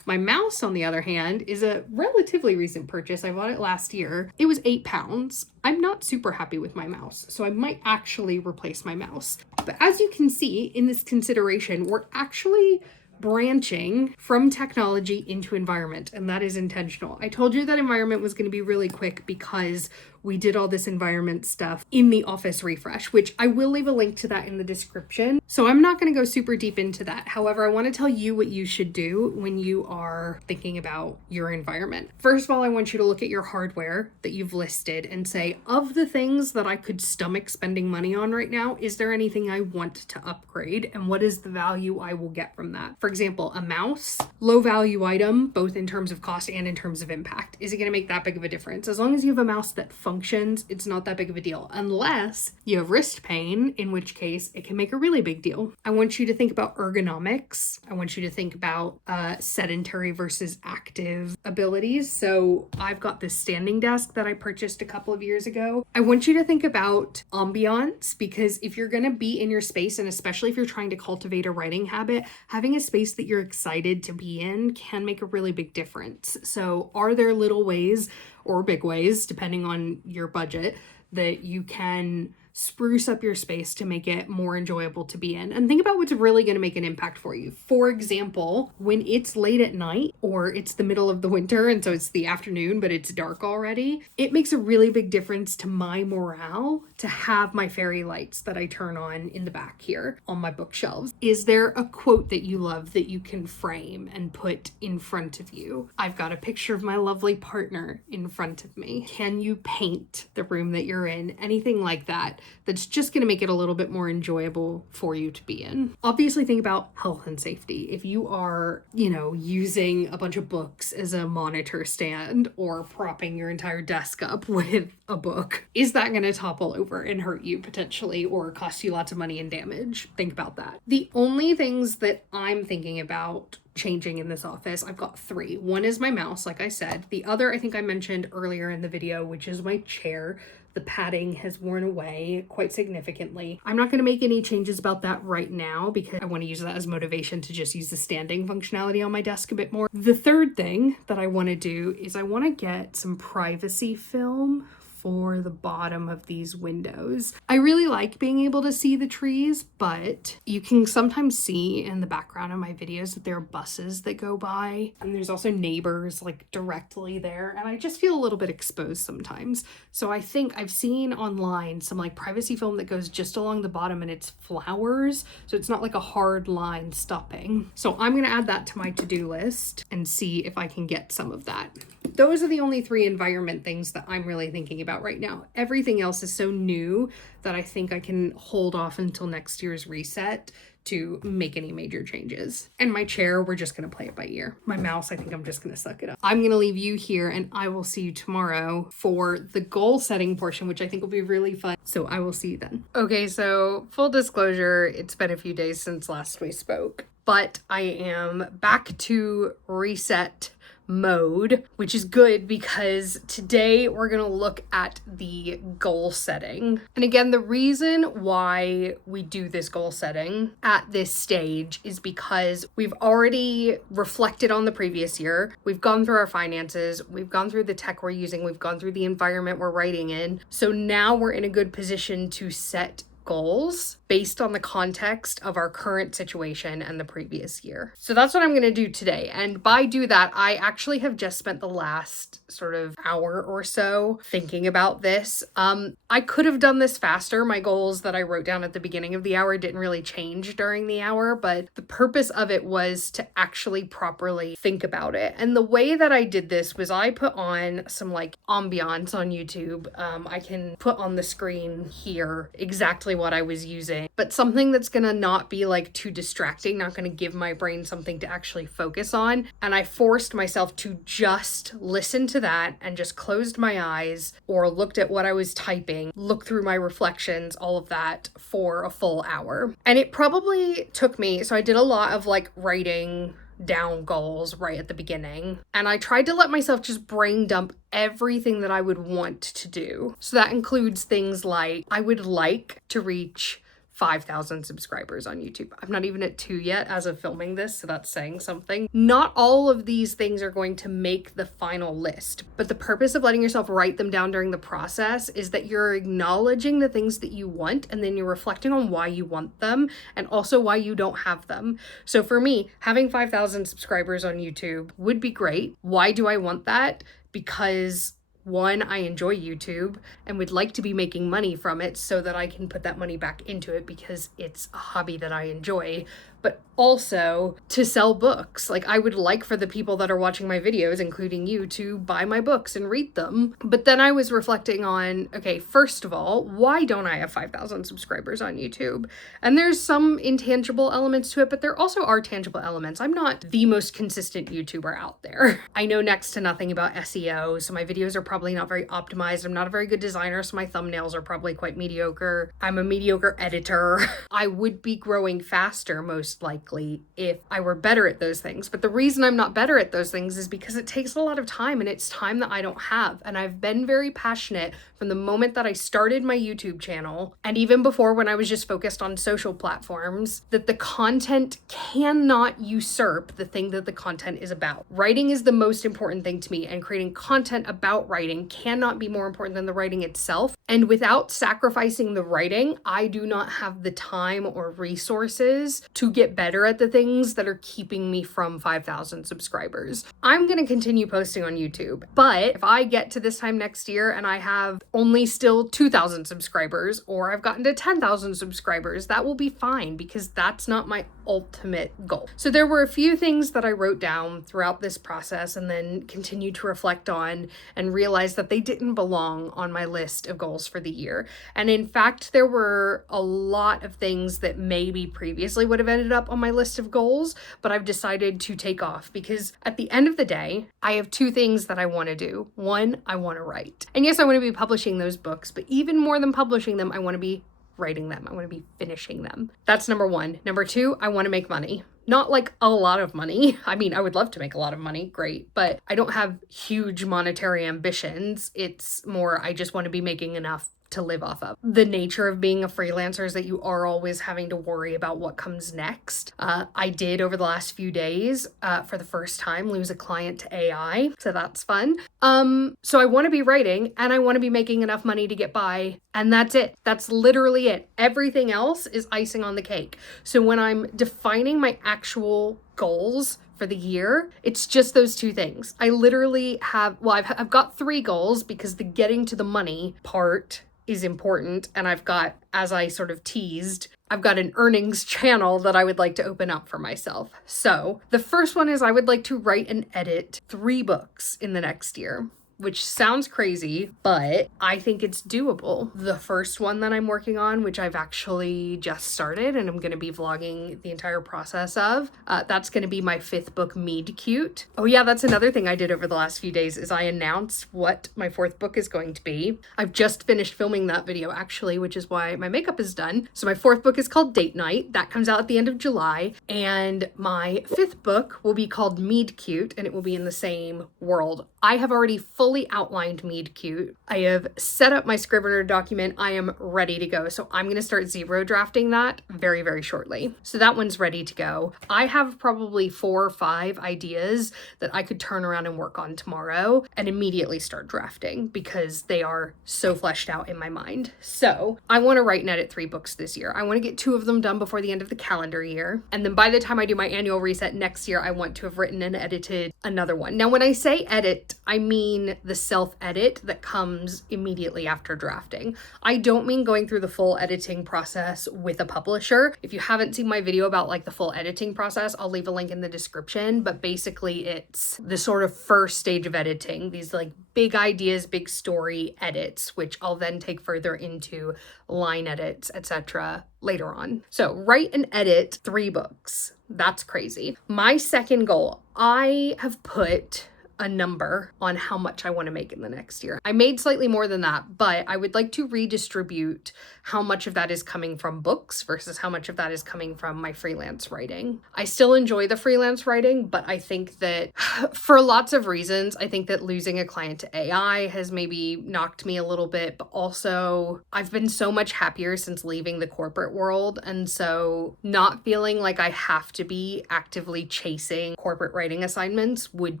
My mouse, on the other hand, is a relatively recent purchase. I bought it last year. It was 8 pounds. I'm not super happy with my mouse, so I might actually replace my mouse. But as you can see in this consideration, we're actually branching from technology into environment, and that is intentional. I told you that environment was going to be really quick because we did all this environment stuff in the office refresh, which I will leave a link to that in the description. So I'm not going to go super deep into that. However, I want to tell you what you should do when you are thinking about your environment. First of all, I want you to look at your hardware that you've listed and say, of the things that I could stomach spending money on right now, is there anything I want to upgrade? And what is the value I will get from that? For example, a mouse, low value item, both in terms of cost and in terms of impact. Is it going to make that big of a difference? As long as you have a mouse that functions, it's not that big of a deal, unless you have wrist pain, in which case it can make a really big deal. I want you to think about ergonomics. I want you to think about sedentary versus active abilities. So I've got this standing desk that I purchased a couple of years ago. I want you to think about ambiance, because if you're going to be in your space, and especially if you're trying to cultivate a writing habit, having a space that you're excited to be in can make a really big difference. So are there little ways or big ways, depending on your budget, that you can spruce up your space to make it more enjoyable to be in? And think about what's really going to make an impact for you. For example, when it's late at night or it's the middle of the winter and so it's the afternoon but it's dark already, it makes a really big difference to my morale to have my fairy lights that I turn on in the back here on my bookshelves. Is there a quote that you love that you can frame and put in front of you? I've got a picture of my lovely partner in front of me. Can you paint the room that you're in? Anything like that that's just going to make it a little bit more enjoyable for you to be in. Obviously, think about health and safety. If you are, using a bunch of books as a monitor stand or propping your entire desk up with a book, is that going to topple over and hurt you potentially or cost you lots of money and damage? Think about that. The only things that I'm thinking about changing in this office, I've got 3. One is my mouse, like I said. The other, I think I mentioned earlier in the video, which is my chair the padding has worn away quite significantly. I'm not going to make any changes about that right now because I want to use that as motivation to just use the standing functionality on my desk a bit more. The third thing that I want to do is I want to get some privacy film for the bottom of these windows. I really like being able to see the trees, but you can sometimes see in the background of my videos that there are buses that go by, and there's also neighbors like directly there, and I just feel a little bit exposed sometimes. So I think I've seen online some like privacy film that goes just along the bottom and it's flowers, so it's not like a hard line stopping. So I'm gonna add that to my to-do list and see if I can get some of that. Those are the only 3 environment things that I'm really thinking about right now. Everything else is so new that I think I can hold off until next year's reset to make any major changes. And my chair, we're just gonna play it by ear. My mouse, I think I'm just gonna suck it up. I'm gonna leave you here and I will see you tomorrow for the goal setting portion, which I think will be really fun. So I will see you then. Okay, so full disclosure, it's been a few days since last we spoke, but I am back to reset mode, which is good because today we're going to look at the goal setting. And again, the reason why we do this goal setting at this stage is because we've already reflected on the previous year. We've gone through our finances, we've gone through the tech we're using, we've gone through the environment we're writing in. So now we're in a good position to set goals based on the context of our current situation and the previous year. So that's what I'm going to do today. And by do that, I actually have just spent the last sort of hour or so thinking about this. I could have done this faster. My goals that I wrote down at the beginning of the hour didn't really change during the hour, but the purpose of it was to actually properly think about it. And the way that I did this was I put on some like ambiance on YouTube. I can put on the screen here exactly what I was using, but something that's gonna not be like too distracting, not gonna give my brain something to actually focus on. And I forced myself to just listen to that and just closed my eyes or looked at what I was typing, looked through my reflections, all of that for a full hour. And it probably took me, so I did a lot of like writing down goals right at the beginning. And I tried to let myself just brain dump everything that I would want to do. So that includes things like I would like to reach 5,000 subscribers on YouTube. I'm not even at 2 yet as of filming this, so that's saying something. Not all of these things are going to make the final list, but the purpose of letting yourself write them down during the process is that you're acknowledging the things that you want, and then you're reflecting on why you want them and also why you don't have them. So for me, having 5,000 subscribers on YouTube would be great. Why do I want that? Because one, I enjoy YouTube and would like to be making money from it so that I can put that money back into it because it's a hobby that I enjoy, but also to sell books. Like I would like for the people that are watching my videos, including you, to buy my books and read them. But then I was reflecting on, okay, first of all, why don't I have 5,000 subscribers on YouTube? And there's some intangible elements to it, but there also are tangible elements. I'm not the most consistent YouTuber out there. I know next to nothing about SEO, so my videos are probably not very optimized. I'm not a very good designer, so my thumbnails are probably quite mediocre. I'm a mediocre editor. I would be growing faster most likely if I were better at those things. But the reason I'm not better at those things is because it takes a lot of time, and it's time that I don't have. And I've been very passionate from the moment that I started my YouTube channel, and even before when I was just focused on social platforms, that the content cannot usurp the thing that the content is about. Writing is the most important thing to me, and creating content about writing cannot be more important than the writing itself. And without sacrificing the writing, I do not have the time or resources to get better at the things that are keeping me from 5,000 subscribers. I'm going to continue posting on YouTube, but if I get to this time next year and I have only still 2,000 subscribers, or I've gotten to 10,000 subscribers, that will be fine because that's not my ultimate goal. So there were a few things that I wrote down throughout this process and then continued to reflect on and realized that they didn't belong on my list of goals for the year. And in fact, there were a lot of things that maybe previously would have ended up on my list of goals, but I've decided to take off because at the end of the day, I have 2 things that I want to do. One, I want to write. And yes, I want to be publishing those books, but even more than publishing them, I want to be writing them. I want to be finishing them. That's number one. Number two, I want to make money. Not like a lot of money. I mean, I would love to make a lot of money, great, but I don't have huge monetary ambitions. It's more, I just want to be making enough to live off of. The nature of being a freelancer is that you are always having to worry about what comes next. I did over the last few days, for the first time, lose a client to AI, so that's fun. So I want to be writing and I want to be making enough money to get by, and that's it. That's literally it. Everything else is icing on the cake. So when I'm defining my actual goals for the year, it's just those two things. I literally have, well, I've got 3 goals because the getting to the money part is important. And I've got, as I sort of teased, I've got an earnings channel that I would like to open up for myself. So the first one is I would like to write and edit 3 books in the next year, which sounds crazy, but I think it's doable. The first one that I'm working on, which I've actually just started and I'm going to be vlogging the entire process of, that's going to be my 5th book, Mead Cute. Oh yeah, that's another thing I did over the last few days is I announced what my 4th book is going to be. I've just finished filming that video actually, which is why my makeup is done. So my 4th book is called Date Night. That comes out at the end of July. And my 5th book will be called Mead Cute and it will be in the same world. I have already fully outlined Mead Cute. I have set up my Scrivener document. I am ready to go. So I'm going to start zero drafting that very, very shortly. So that one's ready to go. I have probably 4 or 5 ideas that I could turn around and work on tomorrow and immediately start drafting because they are so fleshed out in my mind. So I want to write and edit 3 books this year. I want to get 2 of them done before the end of the calendar year. And then by the time I do my annual reset next year, I want to have written and edited another one. Now, when I say edit, I mean the self-edit that comes immediately after drafting. I don't mean going through the full editing process with a publisher. If you haven't seen my video about like the full editing process, I'll leave a link in the description, but basically it's the sort of first stage of editing, these like big ideas, big story edits, which I'll then take further into line edits, etc. later on. So write and edit 3 books. That's crazy. My second goal, I have put a number on how much I want to make in the next year. I made slightly more than that, but I would like to redistribute how much of that is coming from books versus how much of that is coming from my freelance writing. I still enjoy the freelance writing, but I think that for lots of reasons, I think that losing a client to AI has maybe knocked me a little bit, but also I've been so much happier since leaving the corporate world. And so not feeling like I have to be actively chasing corporate writing assignments would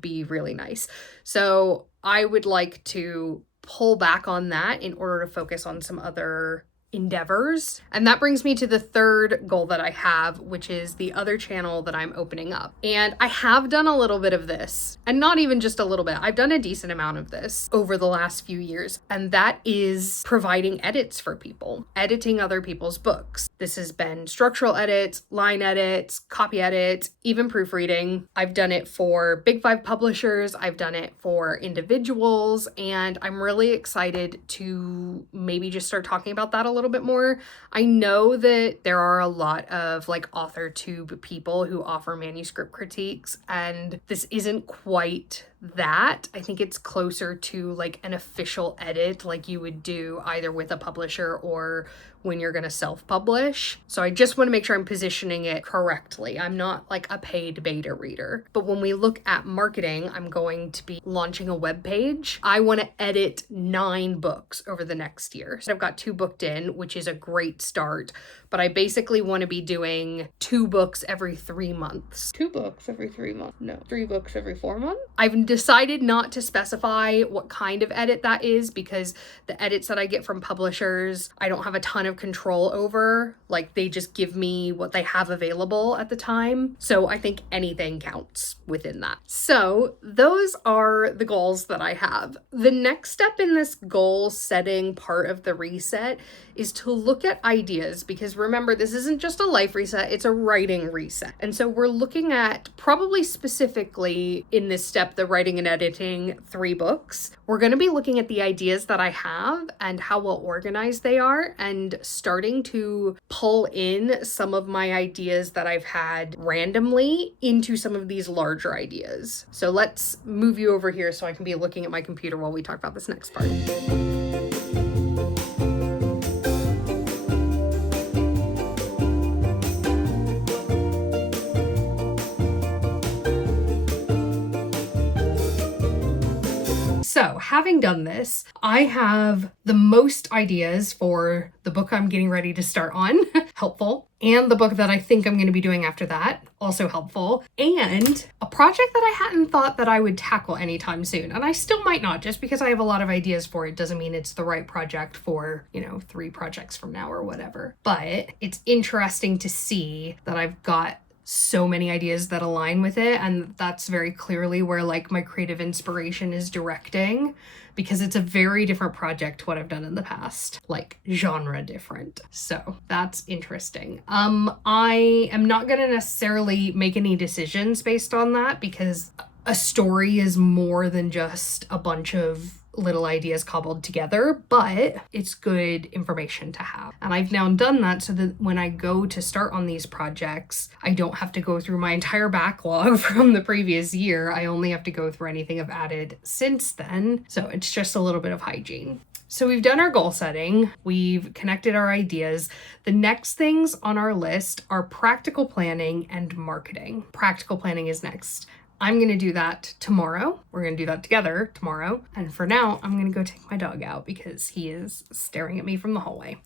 be really nice. So I would like to pull back on that in order to focus on some other endeavors. And that brings me to the third goal that I have, which is the other channel that I'm opening up. And I have done a little bit of this, and not even just a little bit. I've done a decent amount of this over the last few years, and that is providing edits for people, editing other people's books. This has been structural edits, line edits, copy edits, even proofreading. I've done it for Big 5 publishers. I've done it for individuals, and I'm really excited to maybe just start talking about that a little bit more. I know that there are a lot of like AuthorTube people who offer manuscript critiques, and this isn't quite that. I think it's closer to like an official edit like you would do either with a publisher or when you're going to self-publish. So I just want to make sure I'm positioning it correctly. I'm not like a paid beta reader. But when we look at marketing, I'm going to be launching a web page. I want to edit 9 books over the next year. So I've got 2 booked in, which is a great start. But I basically want to be doing 2 books every 3 months. 2 books every 3 months? No, 3 books every 4 months? I've decided not to specify what kind of edit that is because the edits that I get from publishers, I don't have a ton of control over. Like they just give me what they have available at the time. So I think anything counts within that. So those are the goals that I have. The next step in this goal setting part of the reset is to look at ideas, because remember, this isn't just a life reset, it's a writing reset. And so we're looking at probably specifically in this step, the writing and editing 3 books. We're going to be looking at the ideas that I have and how well organized they are, and starting to pull in some of my ideas that I've had randomly into some of these larger ideas. So let's move you over here so I can be looking at my computer while we talk about this next part. So having done this, I have the most ideas for the book I'm getting ready to start on, helpful, and the book that I think I'm going to be doing after that, also helpful, and a project that I hadn't thought that I would tackle anytime soon. And I still might not, just because I have a lot of ideas for it doesn't mean it's the right project for, 3 projects from now or whatever. But it's interesting to see that I've got so many ideas that align with it, and that's very clearly where like my creative inspiration is directing, because it's a very different project to what I've done in the past, like genre different. So that's interesting. I am not going to necessarily make any decisions based on that, because a story is more than just a bunch of little ideas cobbled together, but it's good information to have. And I've now done that so that when I go to start on these projects, I don't have to go through my entire backlog from the previous year. I only have to go through anything I've added since then. So it's just a little bit of hygiene. So we've done our goal setting, we've connected our ideas. The next things on our list are practical planning and marketing. Practical planning is next. I'm going to do that tomorrow. We're going to do that together tomorrow. And for now, I'm going to go take my dog out because he is staring at me from the hallway.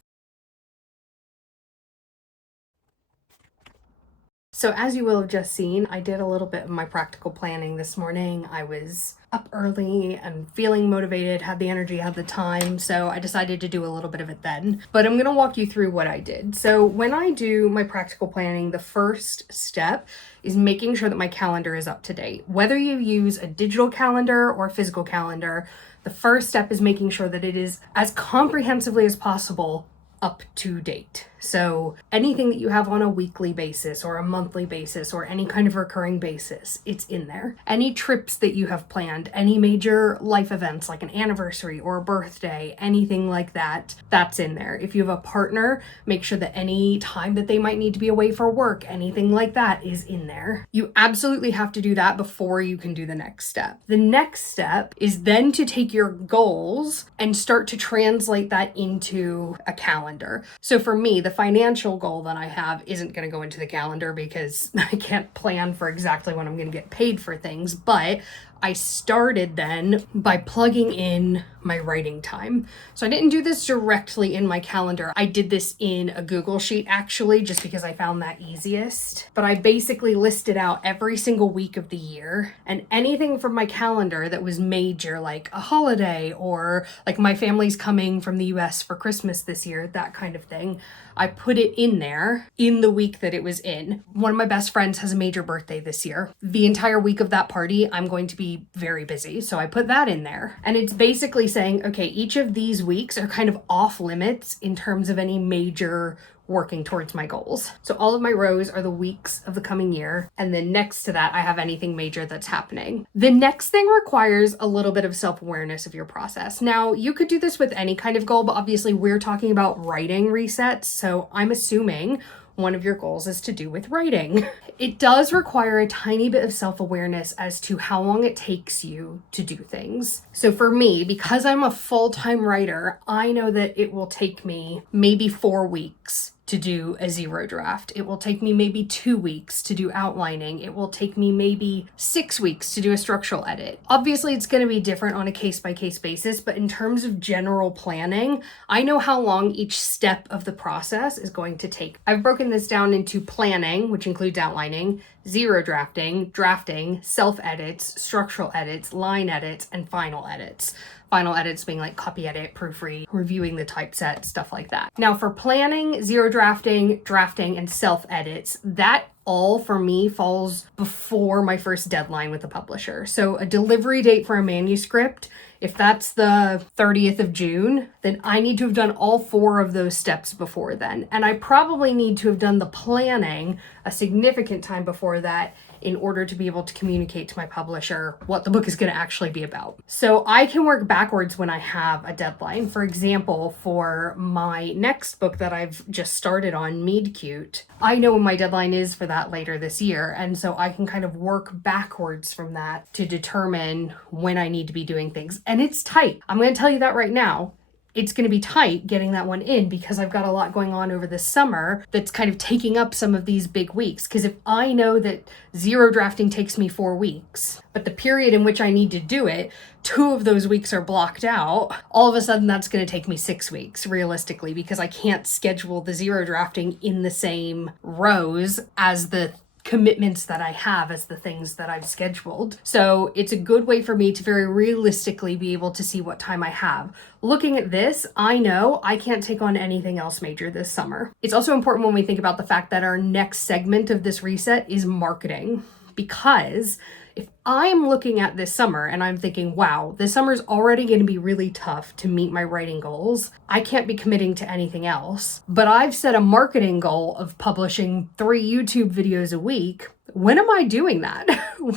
So as you will have just seen, I did a little bit of my practical planning this morning. I was up early and feeling motivated, had the energy, had the time, so I decided to do a little bit of it then. But I'm gonna walk you through what I did. So when I do my practical planning, the first step is making sure that my calendar is up to date. Whether you use a digital calendar or a physical calendar, the first step is making sure that it is as comprehensively as possible up to date. So anything that you have on a weekly basis or a monthly basis or any kind of recurring basis, it's in there. Any trips that you have planned, any major life events like an anniversary or a birthday, anything like that, that's in there. If you have a partner, make sure that any time that they might need to be away for work, anything like that is in there. You absolutely have to do that before you can do the next step. The next step is then to take your goals and start to translate that into a calendar. So for me, the financial goal that I have isn't going to go into the calendar because I can't plan for exactly when I'm going to get paid for things, but I started then by plugging in my writing time. So I didn't do this directly in my calendar. I did this in a Google Sheet actually, just because I found that easiest. But I basically listed out every single week of the year, and anything from my calendar that was major, like a holiday or like my family's coming from the US for Christmas this year, that kind of thing. I put it in there in the week that it was in. One of my best friends has a major birthday this year. The entire week of that party, I'm going to be very busy. So I put that in there. And it's basically saying, okay, each of these weeks are kind of off limits in terms of any major working towards my goals. So all of my rows are the weeks of the coming year. And then next to that, I have anything major that's happening. The next thing requires a little bit of self-awareness of your process. Now, you could do this with any kind of goal, but obviously we're talking about writing resets. So I'm assuming one of your goals is to do with writing. It does require a tiny bit of self-awareness as to how long it takes you to do things. So for me, because I'm a full-time writer, I know that it will take me maybe 4 weeks to do a zero draft. It will take me maybe 2 weeks to do outlining. It will take me maybe 6 weeks to do a structural edit. Obviously, it's going to be different on a case-by-case basis, but in terms of general planning, I know how long each step of the process is going to take. I've broken this down into planning, which includes outlining, zero drafting, drafting, self-edits, structural edits, line edits, and final edits. Final edits being like copy edit, proofread, reviewing the typeset, stuff like that. Now for planning, zero drafting, drafting, and self-edits, that all for me falls before my first deadline with the publisher. So a delivery date for a manuscript, if that's the 30th of June, then I need to have done all 4 of those steps before then. And I probably need to have done the planning a significant time before that in order to be able to communicate to my publisher what the book is going to actually be about. So I can work backwards when I have a deadline. For example, for my next book that I've just started on, Mead Cute, I know when my deadline is for that later this year. And so I can kind of work backwards from that to determine when I need to be doing things. And it's tight. I'm going to tell you that right now. it's going to be tight getting that one in because I've got a lot going on over this summer that's kind of taking up some of these big weeks. Because if I know that zero drafting takes me 4 weeks, but the period in which I need to do it, 2 of those weeks are blocked out, all of a sudden that's going to take me 6 weeks realistically, because I can't schedule the zero drafting in the same rows as the commitments that I have, as the things that I've scheduled. So it's a good way for me to very realistically be able to see what time I have. Looking at this, I know I can't take on anything else major this summer. It's also important when we think about the fact that our next segment of this reset is marketing, because if I'm looking at this summer and I'm thinking, wow, this summer's already going to be really tough to meet my writing goals, I can't be committing to anything else. But I've set a marketing goal of publishing 3 YouTube videos a week. When am I doing that?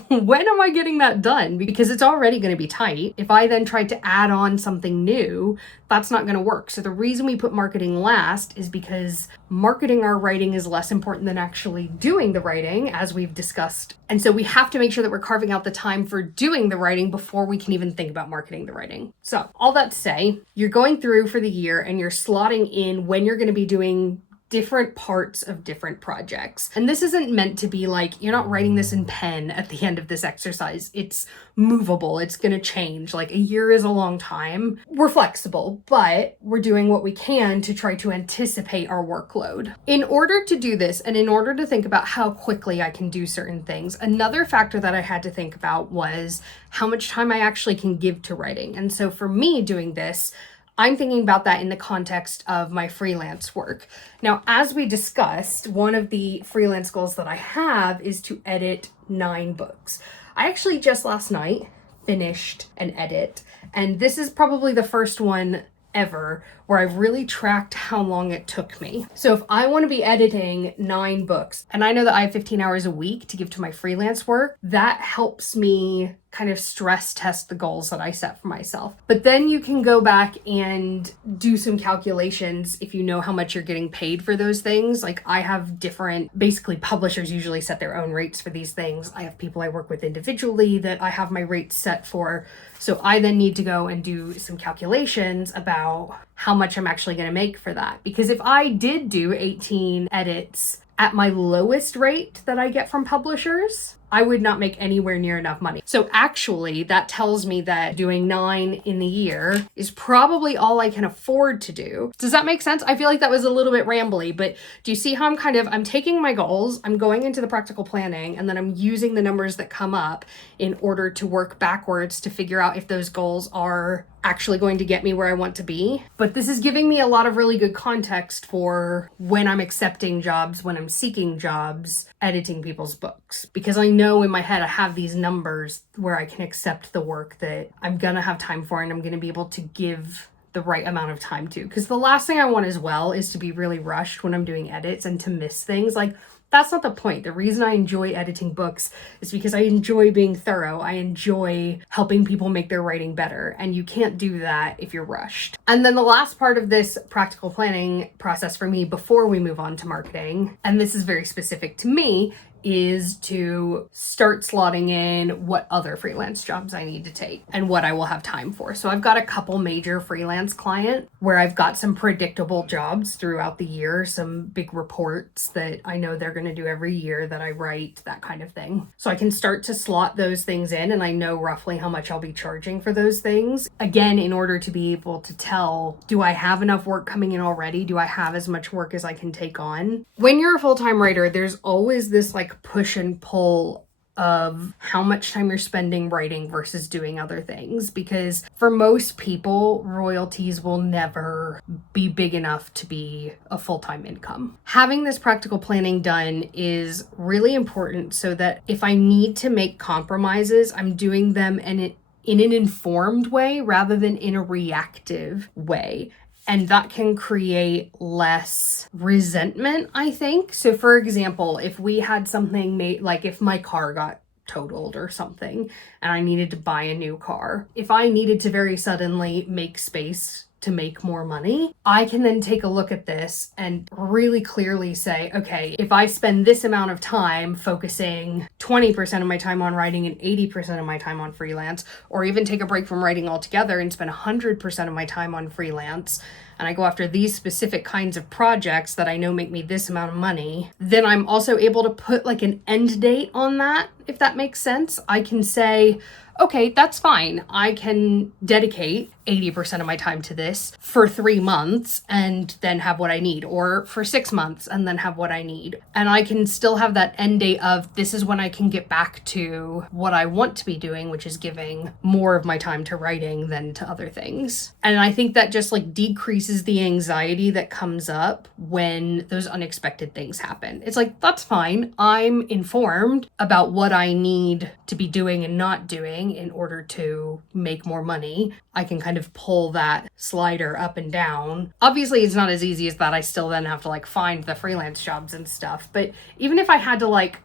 When am I getting that done? Because it's already going to be tight. If I then try to add on something new, that's not going to work. So the reason we put marketing last is because marketing our writing is less important than actually doing the writing, as we've discussed. And so we have to make sure that we're carving out the time for doing the writing before we can even think about marketing the writing. So all that to say, you're going through for the year and you're slotting in when you're going to be doing different parts of different projects. And this isn't meant to be like, you're not writing this in pen at the end of this exercise. It's movable. It's going to change. Like, a year is a long time. We're flexible, but we're doing what we can to try to anticipate our workload. In order to do this, and in order to think about how quickly I can do certain things, another factor that I had to think about was how much time I actually can give to writing. And so for me doing this, I'm thinking about that in the context of my freelance work. Now, as we discussed, one of the freelance goals that I have is to edit 9 books. I actually just last night finished an edit, and this is probably the first one ever where I've really tracked how long it took me. So if I want to be editing 9 books, and I know that I have 15 hours a week to give to my freelance work, that helps me kind of stress test the goals that I set for myself. But then you can go back and do some calculations if you know how much you're getting paid for those things. Like, I have different, basically publishers usually set their own rates for these things. I have people I work with individually that I have my rates set for. So I then need to go and do some calculations about how much I'm actually going to make for that. Because if I did do 18 edits at my lowest rate that I get from publishers, I would not make anywhere near enough money. So actually, that tells me that doing 9 in the year is probably all I can afford to do. Does that make sense? I feel like that was a little bit rambly, but do you see how I'm taking my goals, I'm going into the practical planning, and then I'm using the numbers that come up in order to work backwards to figure out if those goals are actually going to get me where I want to be. But this is giving me a lot of really good context for when I'm accepting jobs, when I'm seeking jobs, editing people's books. Because I know in my head I have these numbers where I can accept the work that I'm gonna have time for and I'm gonna be able to give the right amount of time to. Because the last thing I want as well is to be really rushed when I'm doing edits and to miss things. Like, that's not the point. The reason I enjoy editing books is because I enjoy being thorough. I enjoy helping people make their writing better. And you can't do that if you're rushed. And then the last part of this practical planning process for me before we move on to marketing, and this is very specific to me, is to start slotting in what other freelance jobs I need to take and what I will have time for. So I've got a couple major freelance clients where I've got some predictable jobs throughout the year, some big reports that I know they're going to do every year that I write, that kind of thing. So I can start to slot those things in and I know roughly how much I'll be charging for those things. Again, in order to be able to tell, do I have enough work coming in already? Do I have as much work as I can take on? When you're a full-time writer, there's always this like push and pull of how much time you're spending writing versus doing other things, because for most people, royalties will never be big enough to be a full-time income. Having this practical planning done is really important so that if I need to make compromises, I'm doing them in an informed way rather than in a reactive way. And that can create less resentment, I think. So for example, if we had something made, like if my car got totaled or something and I needed to buy a new car, if I needed to very suddenly make space to make more money, I can then take a look at this and really clearly say, okay, if I spend this amount of time focusing 20% of my time on writing and 80% of my time on freelance, or even take a break from writing altogether and spend 100% of my time on freelance, and I go after these specific kinds of projects that I know make me this amount of money, then I'm also able to put like an end date on that, if that makes sense. I can say, okay, that's fine. I can dedicate 80% of my time to this for 3 months and then have what I need, or for 6 months and then have what I need. And I can still have that end date of this is when I can get back to what I want to be doing, which is giving more of my time to writing than to other things. And I think that just like decreases the anxiety that comes up when those unexpected things happen. It's like, that's fine. I'm informed about what I need to be doing and not doing in order to make more money. I can kind of pull that slider up and down. Obviously, it's not as easy as that. I still then have to like find the freelance jobs and stuff. But even if I had to like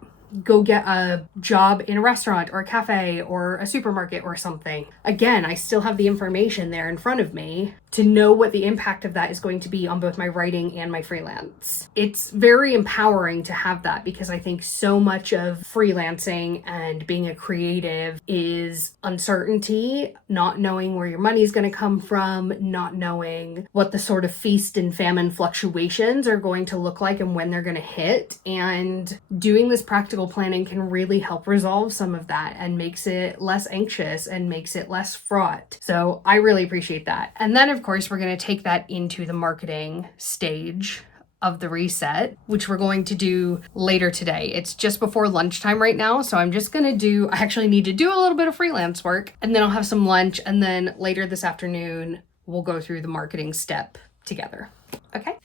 go get a job in a restaurant or a cafe or a supermarket or something, again, I still have the information there in front of me to know what the impact of that is going to be on both my writing and my freelance. It's very empowering to have that, because I think so much of freelancing and being a creative is uncertainty, not knowing where your money is going to come from, not knowing what the sort of feast and famine fluctuations are going to look like and when they're going to hit. And doing this practical planning can really help resolve some of that and makes it less anxious and makes it less fraught. So I really appreciate that. And then of course, we're going to take that into the marketing stage of the reset, which we're going to do later today. It's just before lunchtime right now, so I'm just going to I actually need to do a little bit of freelance work, and then I'll have some lunch, and then later this afternoon, we'll go through the marketing step together.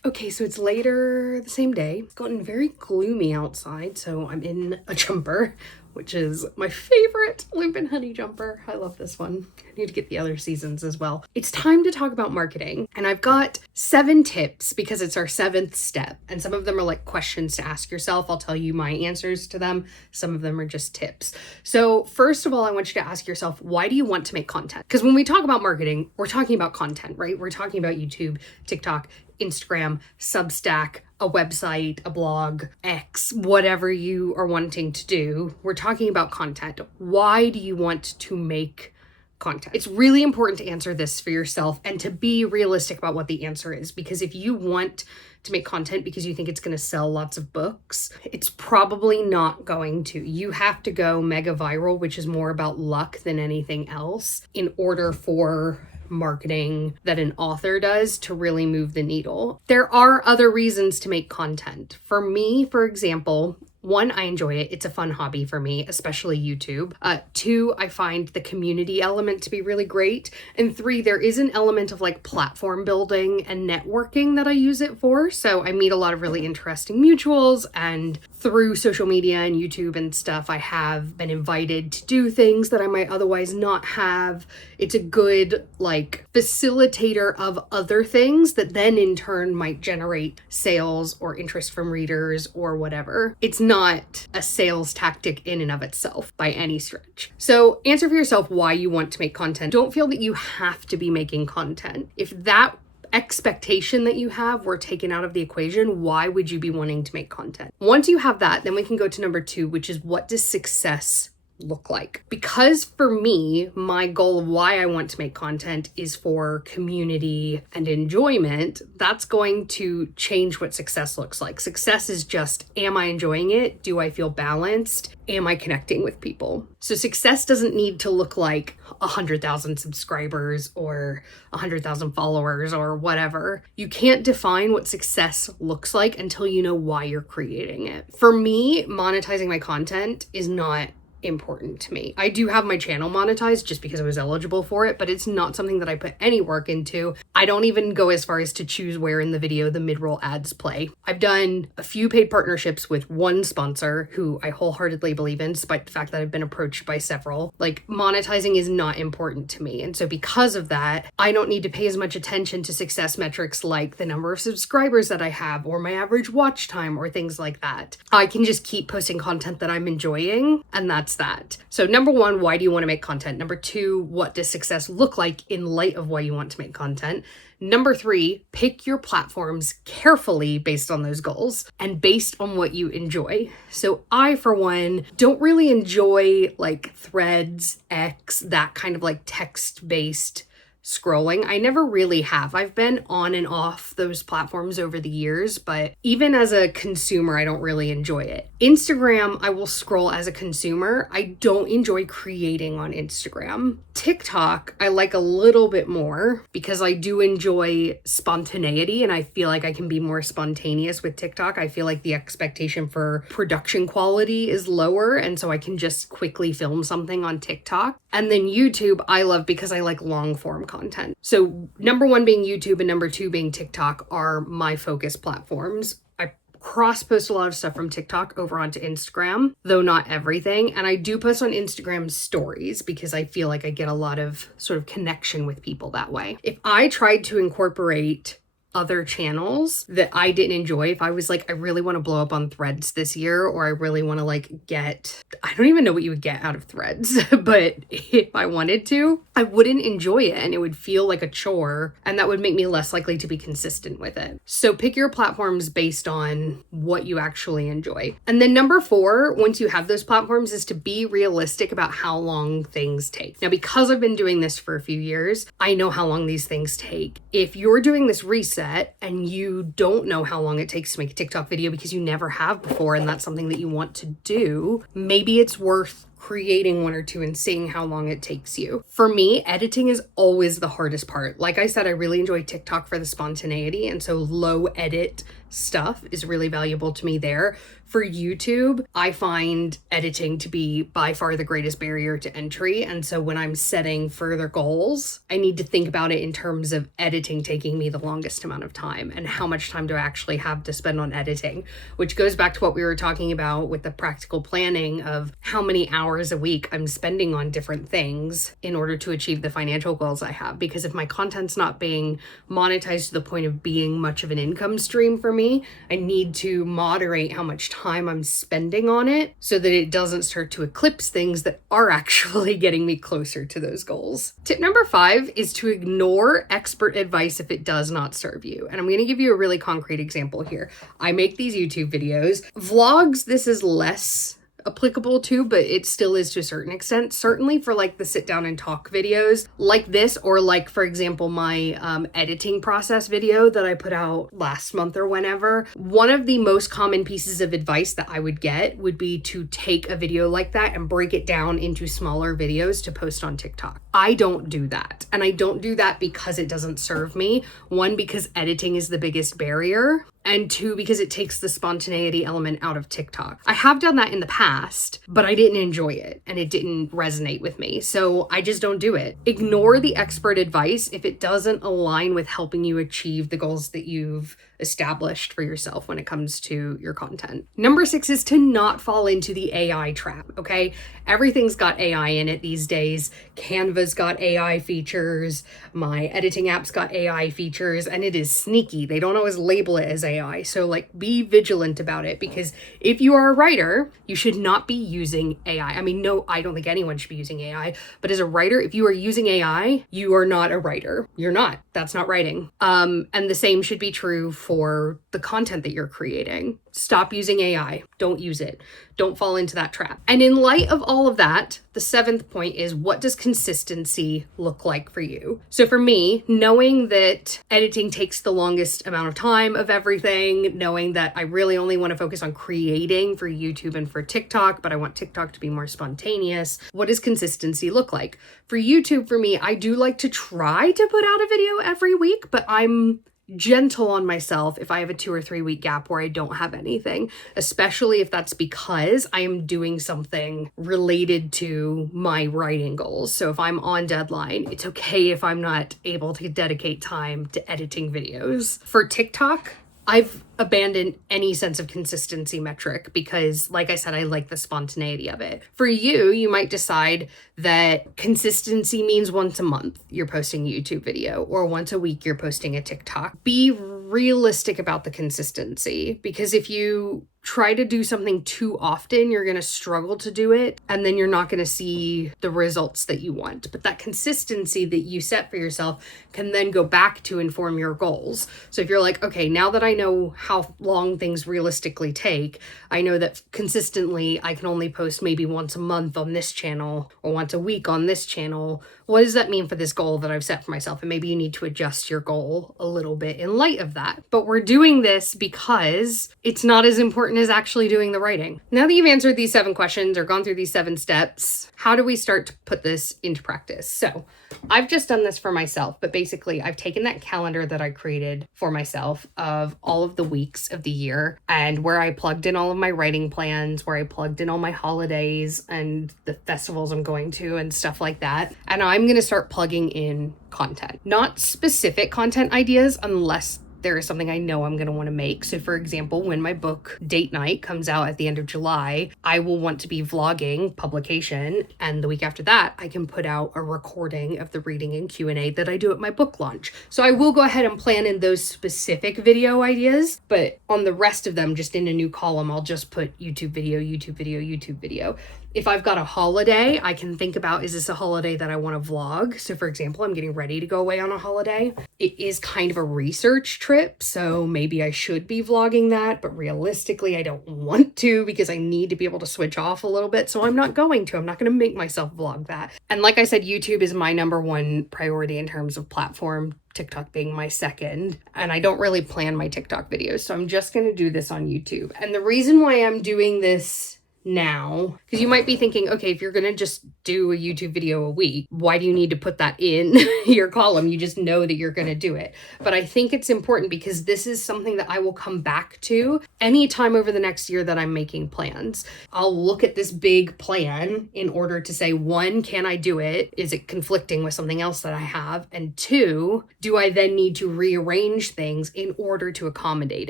Okay, so it's later the same day. It's gotten very gloomy outside, so I'm in a jumper, which is my favorite Lupine Honey jumper. I love this one. I need to get the other seasons as well. It's time to talk about marketing, and I've got 7 tips because it's our 7th step, and some of them are like questions to ask yourself. I'll tell you my answers to them. Some of them are just tips. So first of all, I want you to ask yourself, why do you want to make content? Because when we talk about marketing, we're talking about content, right? We're talking about YouTube, TikTok, Instagram, Substack, a website, a blog, X, whatever you are wanting to do. We're talking about content. Why do you want to make content? It's really important to answer this for yourself and to be realistic about what the answer is, because if you want to make content because you think it's going to sell lots of books, it's probably not going to. You have to go mega viral, which is more about luck than anything else, in order for marketing that an author does to really move the needle. There are other reasons to make content. For me, for example, 1, I enjoy it. It's a fun hobby for me, especially YouTube. 2, I find the community element to be really great. And 3, there is an element of like platform building and networking that I use it for. So I meet a lot of really interesting mutuals, and through social media and YouTube and stuff, I have been invited to do things that I might otherwise not have. It's a good like facilitator of other things that then in turn might generate sales or interest from readers or whatever. It's not a sales tactic in and of itself by any stretch. So answer for yourself why you want to make content. Don't feel that you have to be making content. If that expectation that you have were taken out of the equation, why would you be wanting to make content? Once you have that, then we can go to number 2, which is, what does success look like? Because for me, my goal of why I want to make content is for community and enjoyment. That's going to change what success looks like. Success is just, am I enjoying it? Do I feel balanced? Am I connecting with people? So success doesn't need to look like 100,000 subscribers or 100,000 followers or whatever. You can't define what success looks like until you know why you're creating it. For me, monetizing my content is not important to me. I do have my channel monetized just because I was eligible for it, but it's not something that I put any work into. I don't even go as far as to choose where in the video the mid-roll ads play. I've done a few paid partnerships with one sponsor who I wholeheartedly believe in, despite the fact that I've been approached by several. Like, monetizing is not important to me. And so because of that, I don't need to pay as much attention to success metrics like the number of subscribers that I have or my average watch time or things like that. I can just keep posting content that I'm enjoying, and that's that's that. So number one, why do you want to make content? Number two, what does success look like in light of why you want to make content? Number three, pick your platforms carefully based on those goals and based on what you enjoy. So I, for one, don't really enjoy like Threads, X, that kind of like text-based scrolling. I never really have. I've been on and off those platforms over the years, but even as a consumer, I don't really enjoy it. Instagram, I will scroll as a consumer. I don't enjoy creating on Instagram. TikTok, I like a little bit more because I do enjoy spontaneity and I feel like I can be more spontaneous with TikTok. I feel like the expectation for production quality is lower, and so I can just quickly film something on TikTok. And then YouTube, I love because I like long form content. So number one being YouTube and number two being TikTok are my focus platforms. I cross-post a lot of stuff from TikTok over onto Instagram, though not everything. And I do post on Instagram stories because I feel like I get a lot of sort of connection with people that way. If I tried to incorporate other channels that I didn't enjoy, if I was like, I really want to blow up on Threads this year, or I really want to like I don't even know what you would get out of Threads, but if I wanted to, I wouldn't enjoy it and it would feel like a chore, and that would make me less likely to be consistent with it. So pick your platforms based on what you actually enjoy. And then number four, once you have those platforms, is to be realistic about how long things take. Now, because I've been doing this for a few years, I know how long these things take. If you're doing this reset and you don't know how long it takes to make a TikTok video because you never have before, and that's something that you want to do, maybe it's worth creating one or two and seeing how long it takes you. For me, editing is always the hardest part. Like I said, I really enjoy TikTok for the spontaneity, and so low edit stuff is really valuable to me there. For YouTube, I find editing to be by far the greatest barrier to entry. And so when I'm setting further goals, I need to think about it in terms of editing taking me the longest amount of time and how much time do I actually have to spend on editing, which goes back to what we were talking about with the practical planning of how many hours a week I'm spending on different things in order to achieve the financial goals I have. Because if my content's not being monetized to the point of being much of an income stream for me, I need to moderate how much time I'm spending on it so that it doesn't start to eclipse things that are actually getting me closer to those goals. Tip number 5 is to ignore expert advice if it does not serve you. And I'm going to give you a really concrete example here. I make these YouTube videos. Vlogs, this is less applicable to, but it still is to a certain extent. Certainly for like the sit down and talk videos like this, or like, for example, my editing process video that I put out last month or whenever. One of the most common pieces of advice that I would get would be to take a video like that and break it down into smaller videos to post on TikTok. I don't do that. And I don't do that because it doesn't serve me. One, because editing is the biggest barrier. And 2, because it takes the spontaneity element out of TikTok. I have done that in the past, but I didn't enjoy it and it didn't resonate with me. So I just don't do it. Ignore the expert advice if it doesn't align with helping you achieve the goals that you've established for yourself when it comes to your content. Number 6 is to not fall into the AI trap, okay? Everything's got AI in it these days. Canva's got AI features. My editing app's got AI features, and it is sneaky. They don't always label it as AI. So like, be vigilant about it, because if you are a writer, you should not be using AI. I mean, no, I don't think anyone should be using AI, but as a writer, if you are using AI, you are not a writer. You're not. That's not writing. And the same should be true for the content that you're creating. Stop using AI. Don't use it. Don't fall into that trap. And in light of all of that, the 7th point is, what does consistency look like for you? So for me, knowing that editing takes the longest amount of time of everything, knowing that I really only want to focus on creating for YouTube and for TikTok, but I want TikTok to be more spontaneous. What does consistency look like? For YouTube, for me, I do like to try to put out a video every week, but I'm gentle on myself if I have a 2 or 3 week gap where I don't have anything, especially if that's because I am doing something related to my writing goals. So if I'm on deadline, it's okay if I'm not able to dedicate time to editing videos. For TikTok, I've abandoned any sense of consistency metric because, like I said, I like the spontaneity of it. For you, you might decide that consistency means once a month you're posting a YouTube video, or once a week you're posting a TikTok. Be realistic about the consistency, because if you try to do something too often, you're going to struggle to do it, and then you're not going to see the results that you want. But that consistency that you set for yourself can then go back to inform your goals. So if you're like, okay, now that I know how long things realistically take, I know that consistently I can only post maybe once a month on this channel or once a week on this channel. What does that mean for this goal that I've set for myself? And maybe you need to adjust your goal a little bit in light of that. But we're doing this because it's not as important as actually doing the writing. Now that you've answered these 7 questions or gone through these 7 steps, how do we start to put this into practice? So I've just done this for myself, but basically I've taken that calendar that I created for myself of all of the weeks of the year and where I plugged in all of my writing plans, where I plugged in all my holidays and the festivals I'm going to and stuff like that. And I'm going to start plugging in content, not specific content ideas unless there is something I know I'm going to want to make. So for example, when my book Date Night comes out at the end of July, I will want to be vlogging publication. And the week after that, I can put out a recording of the reading and Q&A that I do at my book launch. So I will go ahead and plan in those specific video ideas, but on the rest of them, just in a new column, I'll just put YouTube video, YouTube video, YouTube video. If I've got a holiday, I can think about, is this a holiday that I want to vlog? So for example, I'm getting ready to go away on a holiday. It is kind of a research trip, so maybe I should be vlogging that, but realistically, I don't want to because I need to be able to switch off a little bit, so I'm not going to. I'm not going to make myself vlog that. And like I said, YouTube is my #1 priority in terms of platform, TikTok being my second, and I don't really plan my TikTok videos, so I'm just going to do this on YouTube. And the reason why I'm doing this now, because you might be thinking, okay, if you're going to just do a YouTube video a week, why do you need to put that in your column? You just know that you're going to do it. But I think it's important because this is something that I will come back to anytime over the next year that I'm making plans. I'll look at this big plan in order to say, 1, can I do it? Is it conflicting with something else that I have? And 2, do I then need to rearrange things in order to accommodate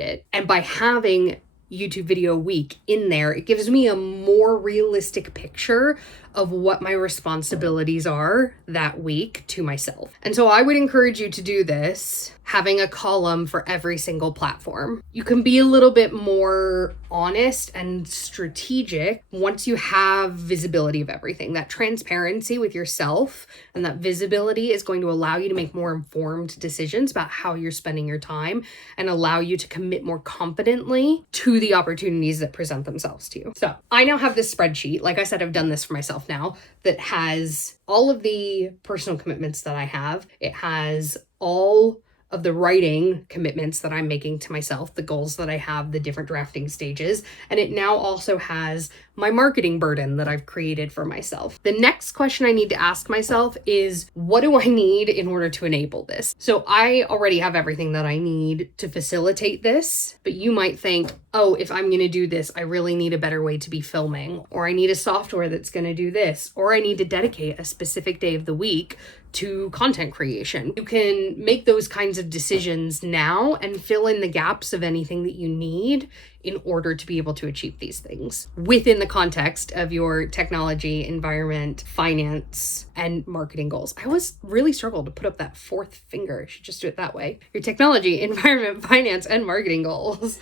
it? And by having YouTube video week in there, it gives me a more realistic picture of what my responsibilities are that week to myself. And so I would encourage you to do this, having a column for every single platform. You can be a little bit more honest and strategic once you have visibility of everything. That transparency with yourself and that visibility is going to allow you to make more informed decisions about how you're spending your time and allow you to commit more confidently to the opportunities that present themselves to you. So I now have this spreadsheet. Like I said, I've done this for myself now, that has all of the personal commitments that I have. It has all of the writing commitments that I'm making to myself, the goals that I have, the different drafting stages. And it now also has my marketing burden that I've created for myself. The next question I need to ask myself is, what do I need in order to enable this? So I already have everything that I need to facilitate this, but you might think, oh, if I'm going to do this, I really need a better way to be filming, or I need a software that's going to do this, or I need to dedicate a specific day of the week to content creation. You can make those kinds of decisions now and fill in the gaps of anything that you need in order to be able to achieve these things within the context of your technology, environment, finance, and marketing goals. I always really struggle to put up that 4th finger. I should just do it that way. Your technology, environment, finance, and marketing goals.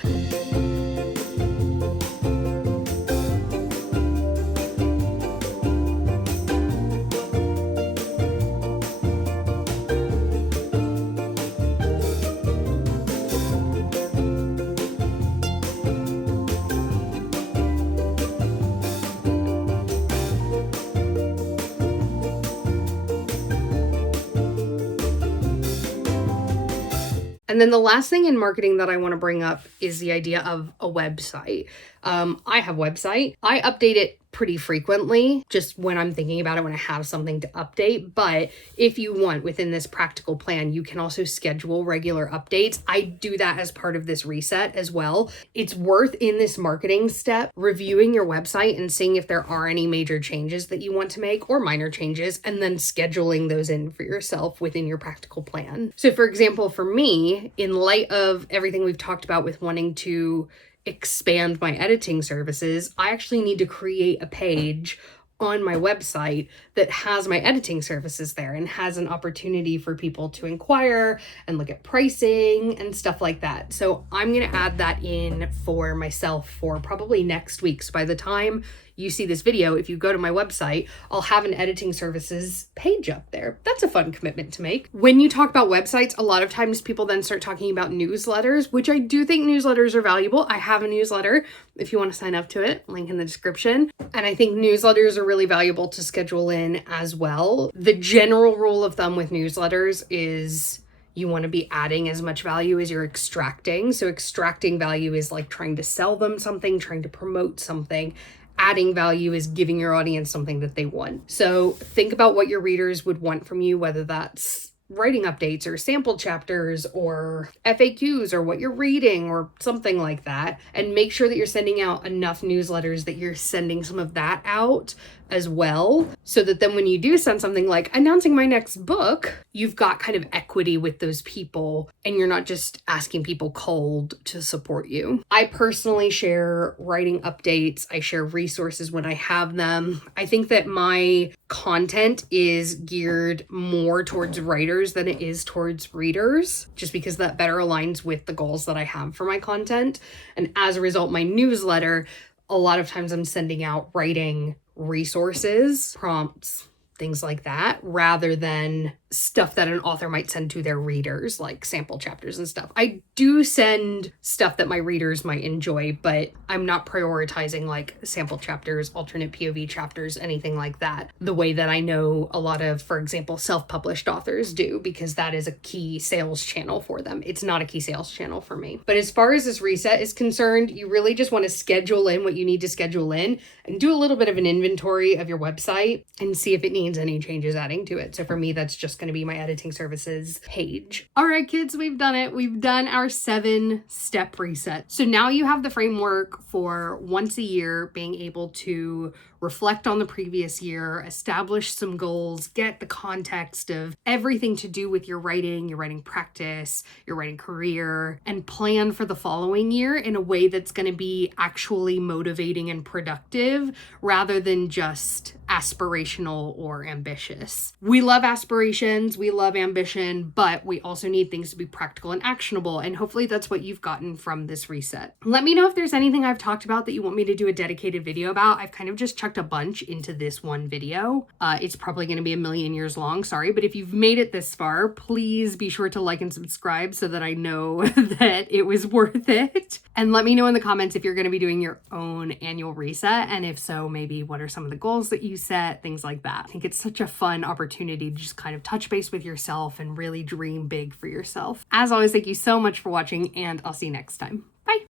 And then the last thing in marketing that I want to bring up is the idea of a website. I have a website. I update it pretty frequently, just when I'm thinking about it, when I have something to update. But if you want, within this practical plan, you can also schedule regular updates. I do that as part of this reset as well. It's worth, in this marketing step, reviewing your website and seeing if there are any major changes that you want to make or minor changes, and then scheduling those in for yourself within your practical plan. So for example, for me, in light of everything we've talked about with wanting to expand my editing services, I actually need to create a page on my website that has my editing services there and has an opportunity for people to inquire and look at pricing and stuff like that. So I'm going to add that in for myself for probably next week. So by the time you see this video, if you go to my website, I'll have an editing services page up there. That's a fun commitment to make. When you talk about websites, a lot of times people then start talking about newsletters, which I do think newsletters are valuable. I have a newsletter if you want to sign up to it, link in the description. And I think newsletters are really valuable to schedule in as well. The general rule of thumb with newsletters is you want to be adding as much value as you're extracting. So extracting value is like trying to sell them something, trying to promote something. Adding value is giving your audience something that they want. So think about what your readers would want from you, whether that's writing updates or sample chapters or FAQs or what you're reading or something like that. And make sure that you're sending out enough newsletters that you're sending some of that out as well, so that then when you do send something like announcing my next book, you've got kind of equity with those people and you're not just asking people cold to support you. I personally share writing updates. I share resources when I have them. I think that my content is geared more towards writers than it is towards readers, just because that better aligns with the goals that I have for my content. And as a result, my newsletter, a lot of times I'm sending out writing resources, prompts, things like that, rather than stuff that an author might send to their readers, like sample chapters and stuff. I do send stuff that my readers might enjoy, but I'm not prioritizing like sample chapters, alternate POV chapters, anything like that, the way that I know a lot of, for example, self-published authors do, because that is a key sales channel for them. It's not a key sales channel for me. But as far as this reset is concerned, you really just want to schedule in what you need to schedule in and do a little bit of an inventory of your website and see if it needs any changes adding to it. So for me, that's just going to be my editing services page. All right, kids, we've done it. We've done our 7-step reset. So now you have the framework for once a year being able to reflect on the previous year, establish some goals, get the context of everything to do with your writing practice, your writing career, and plan for the following year in a way that's going to be actually motivating and productive rather than just aspirational or ambitious. We love aspirations, we love ambition, but we also need things to be practical and actionable. And hopefully that's what you've gotten from this reset. Let me know if there's anything I've talked about that you want me to do a dedicated video about. I've kind of just chucked a bunch into this one video. It's probably going to be a million years long, sorry, but if you've made it this far, please be sure to like and subscribe so that I know that it was worth it. And let me know in the comments if you're going to be doing your own annual reset, and if so, maybe what are some of the goals that you set, things like that. I think it's such a fun opportunity to just kind of touch base with yourself and really dream big for yourself. As always, thank you so much for watching, and I'll see you next time.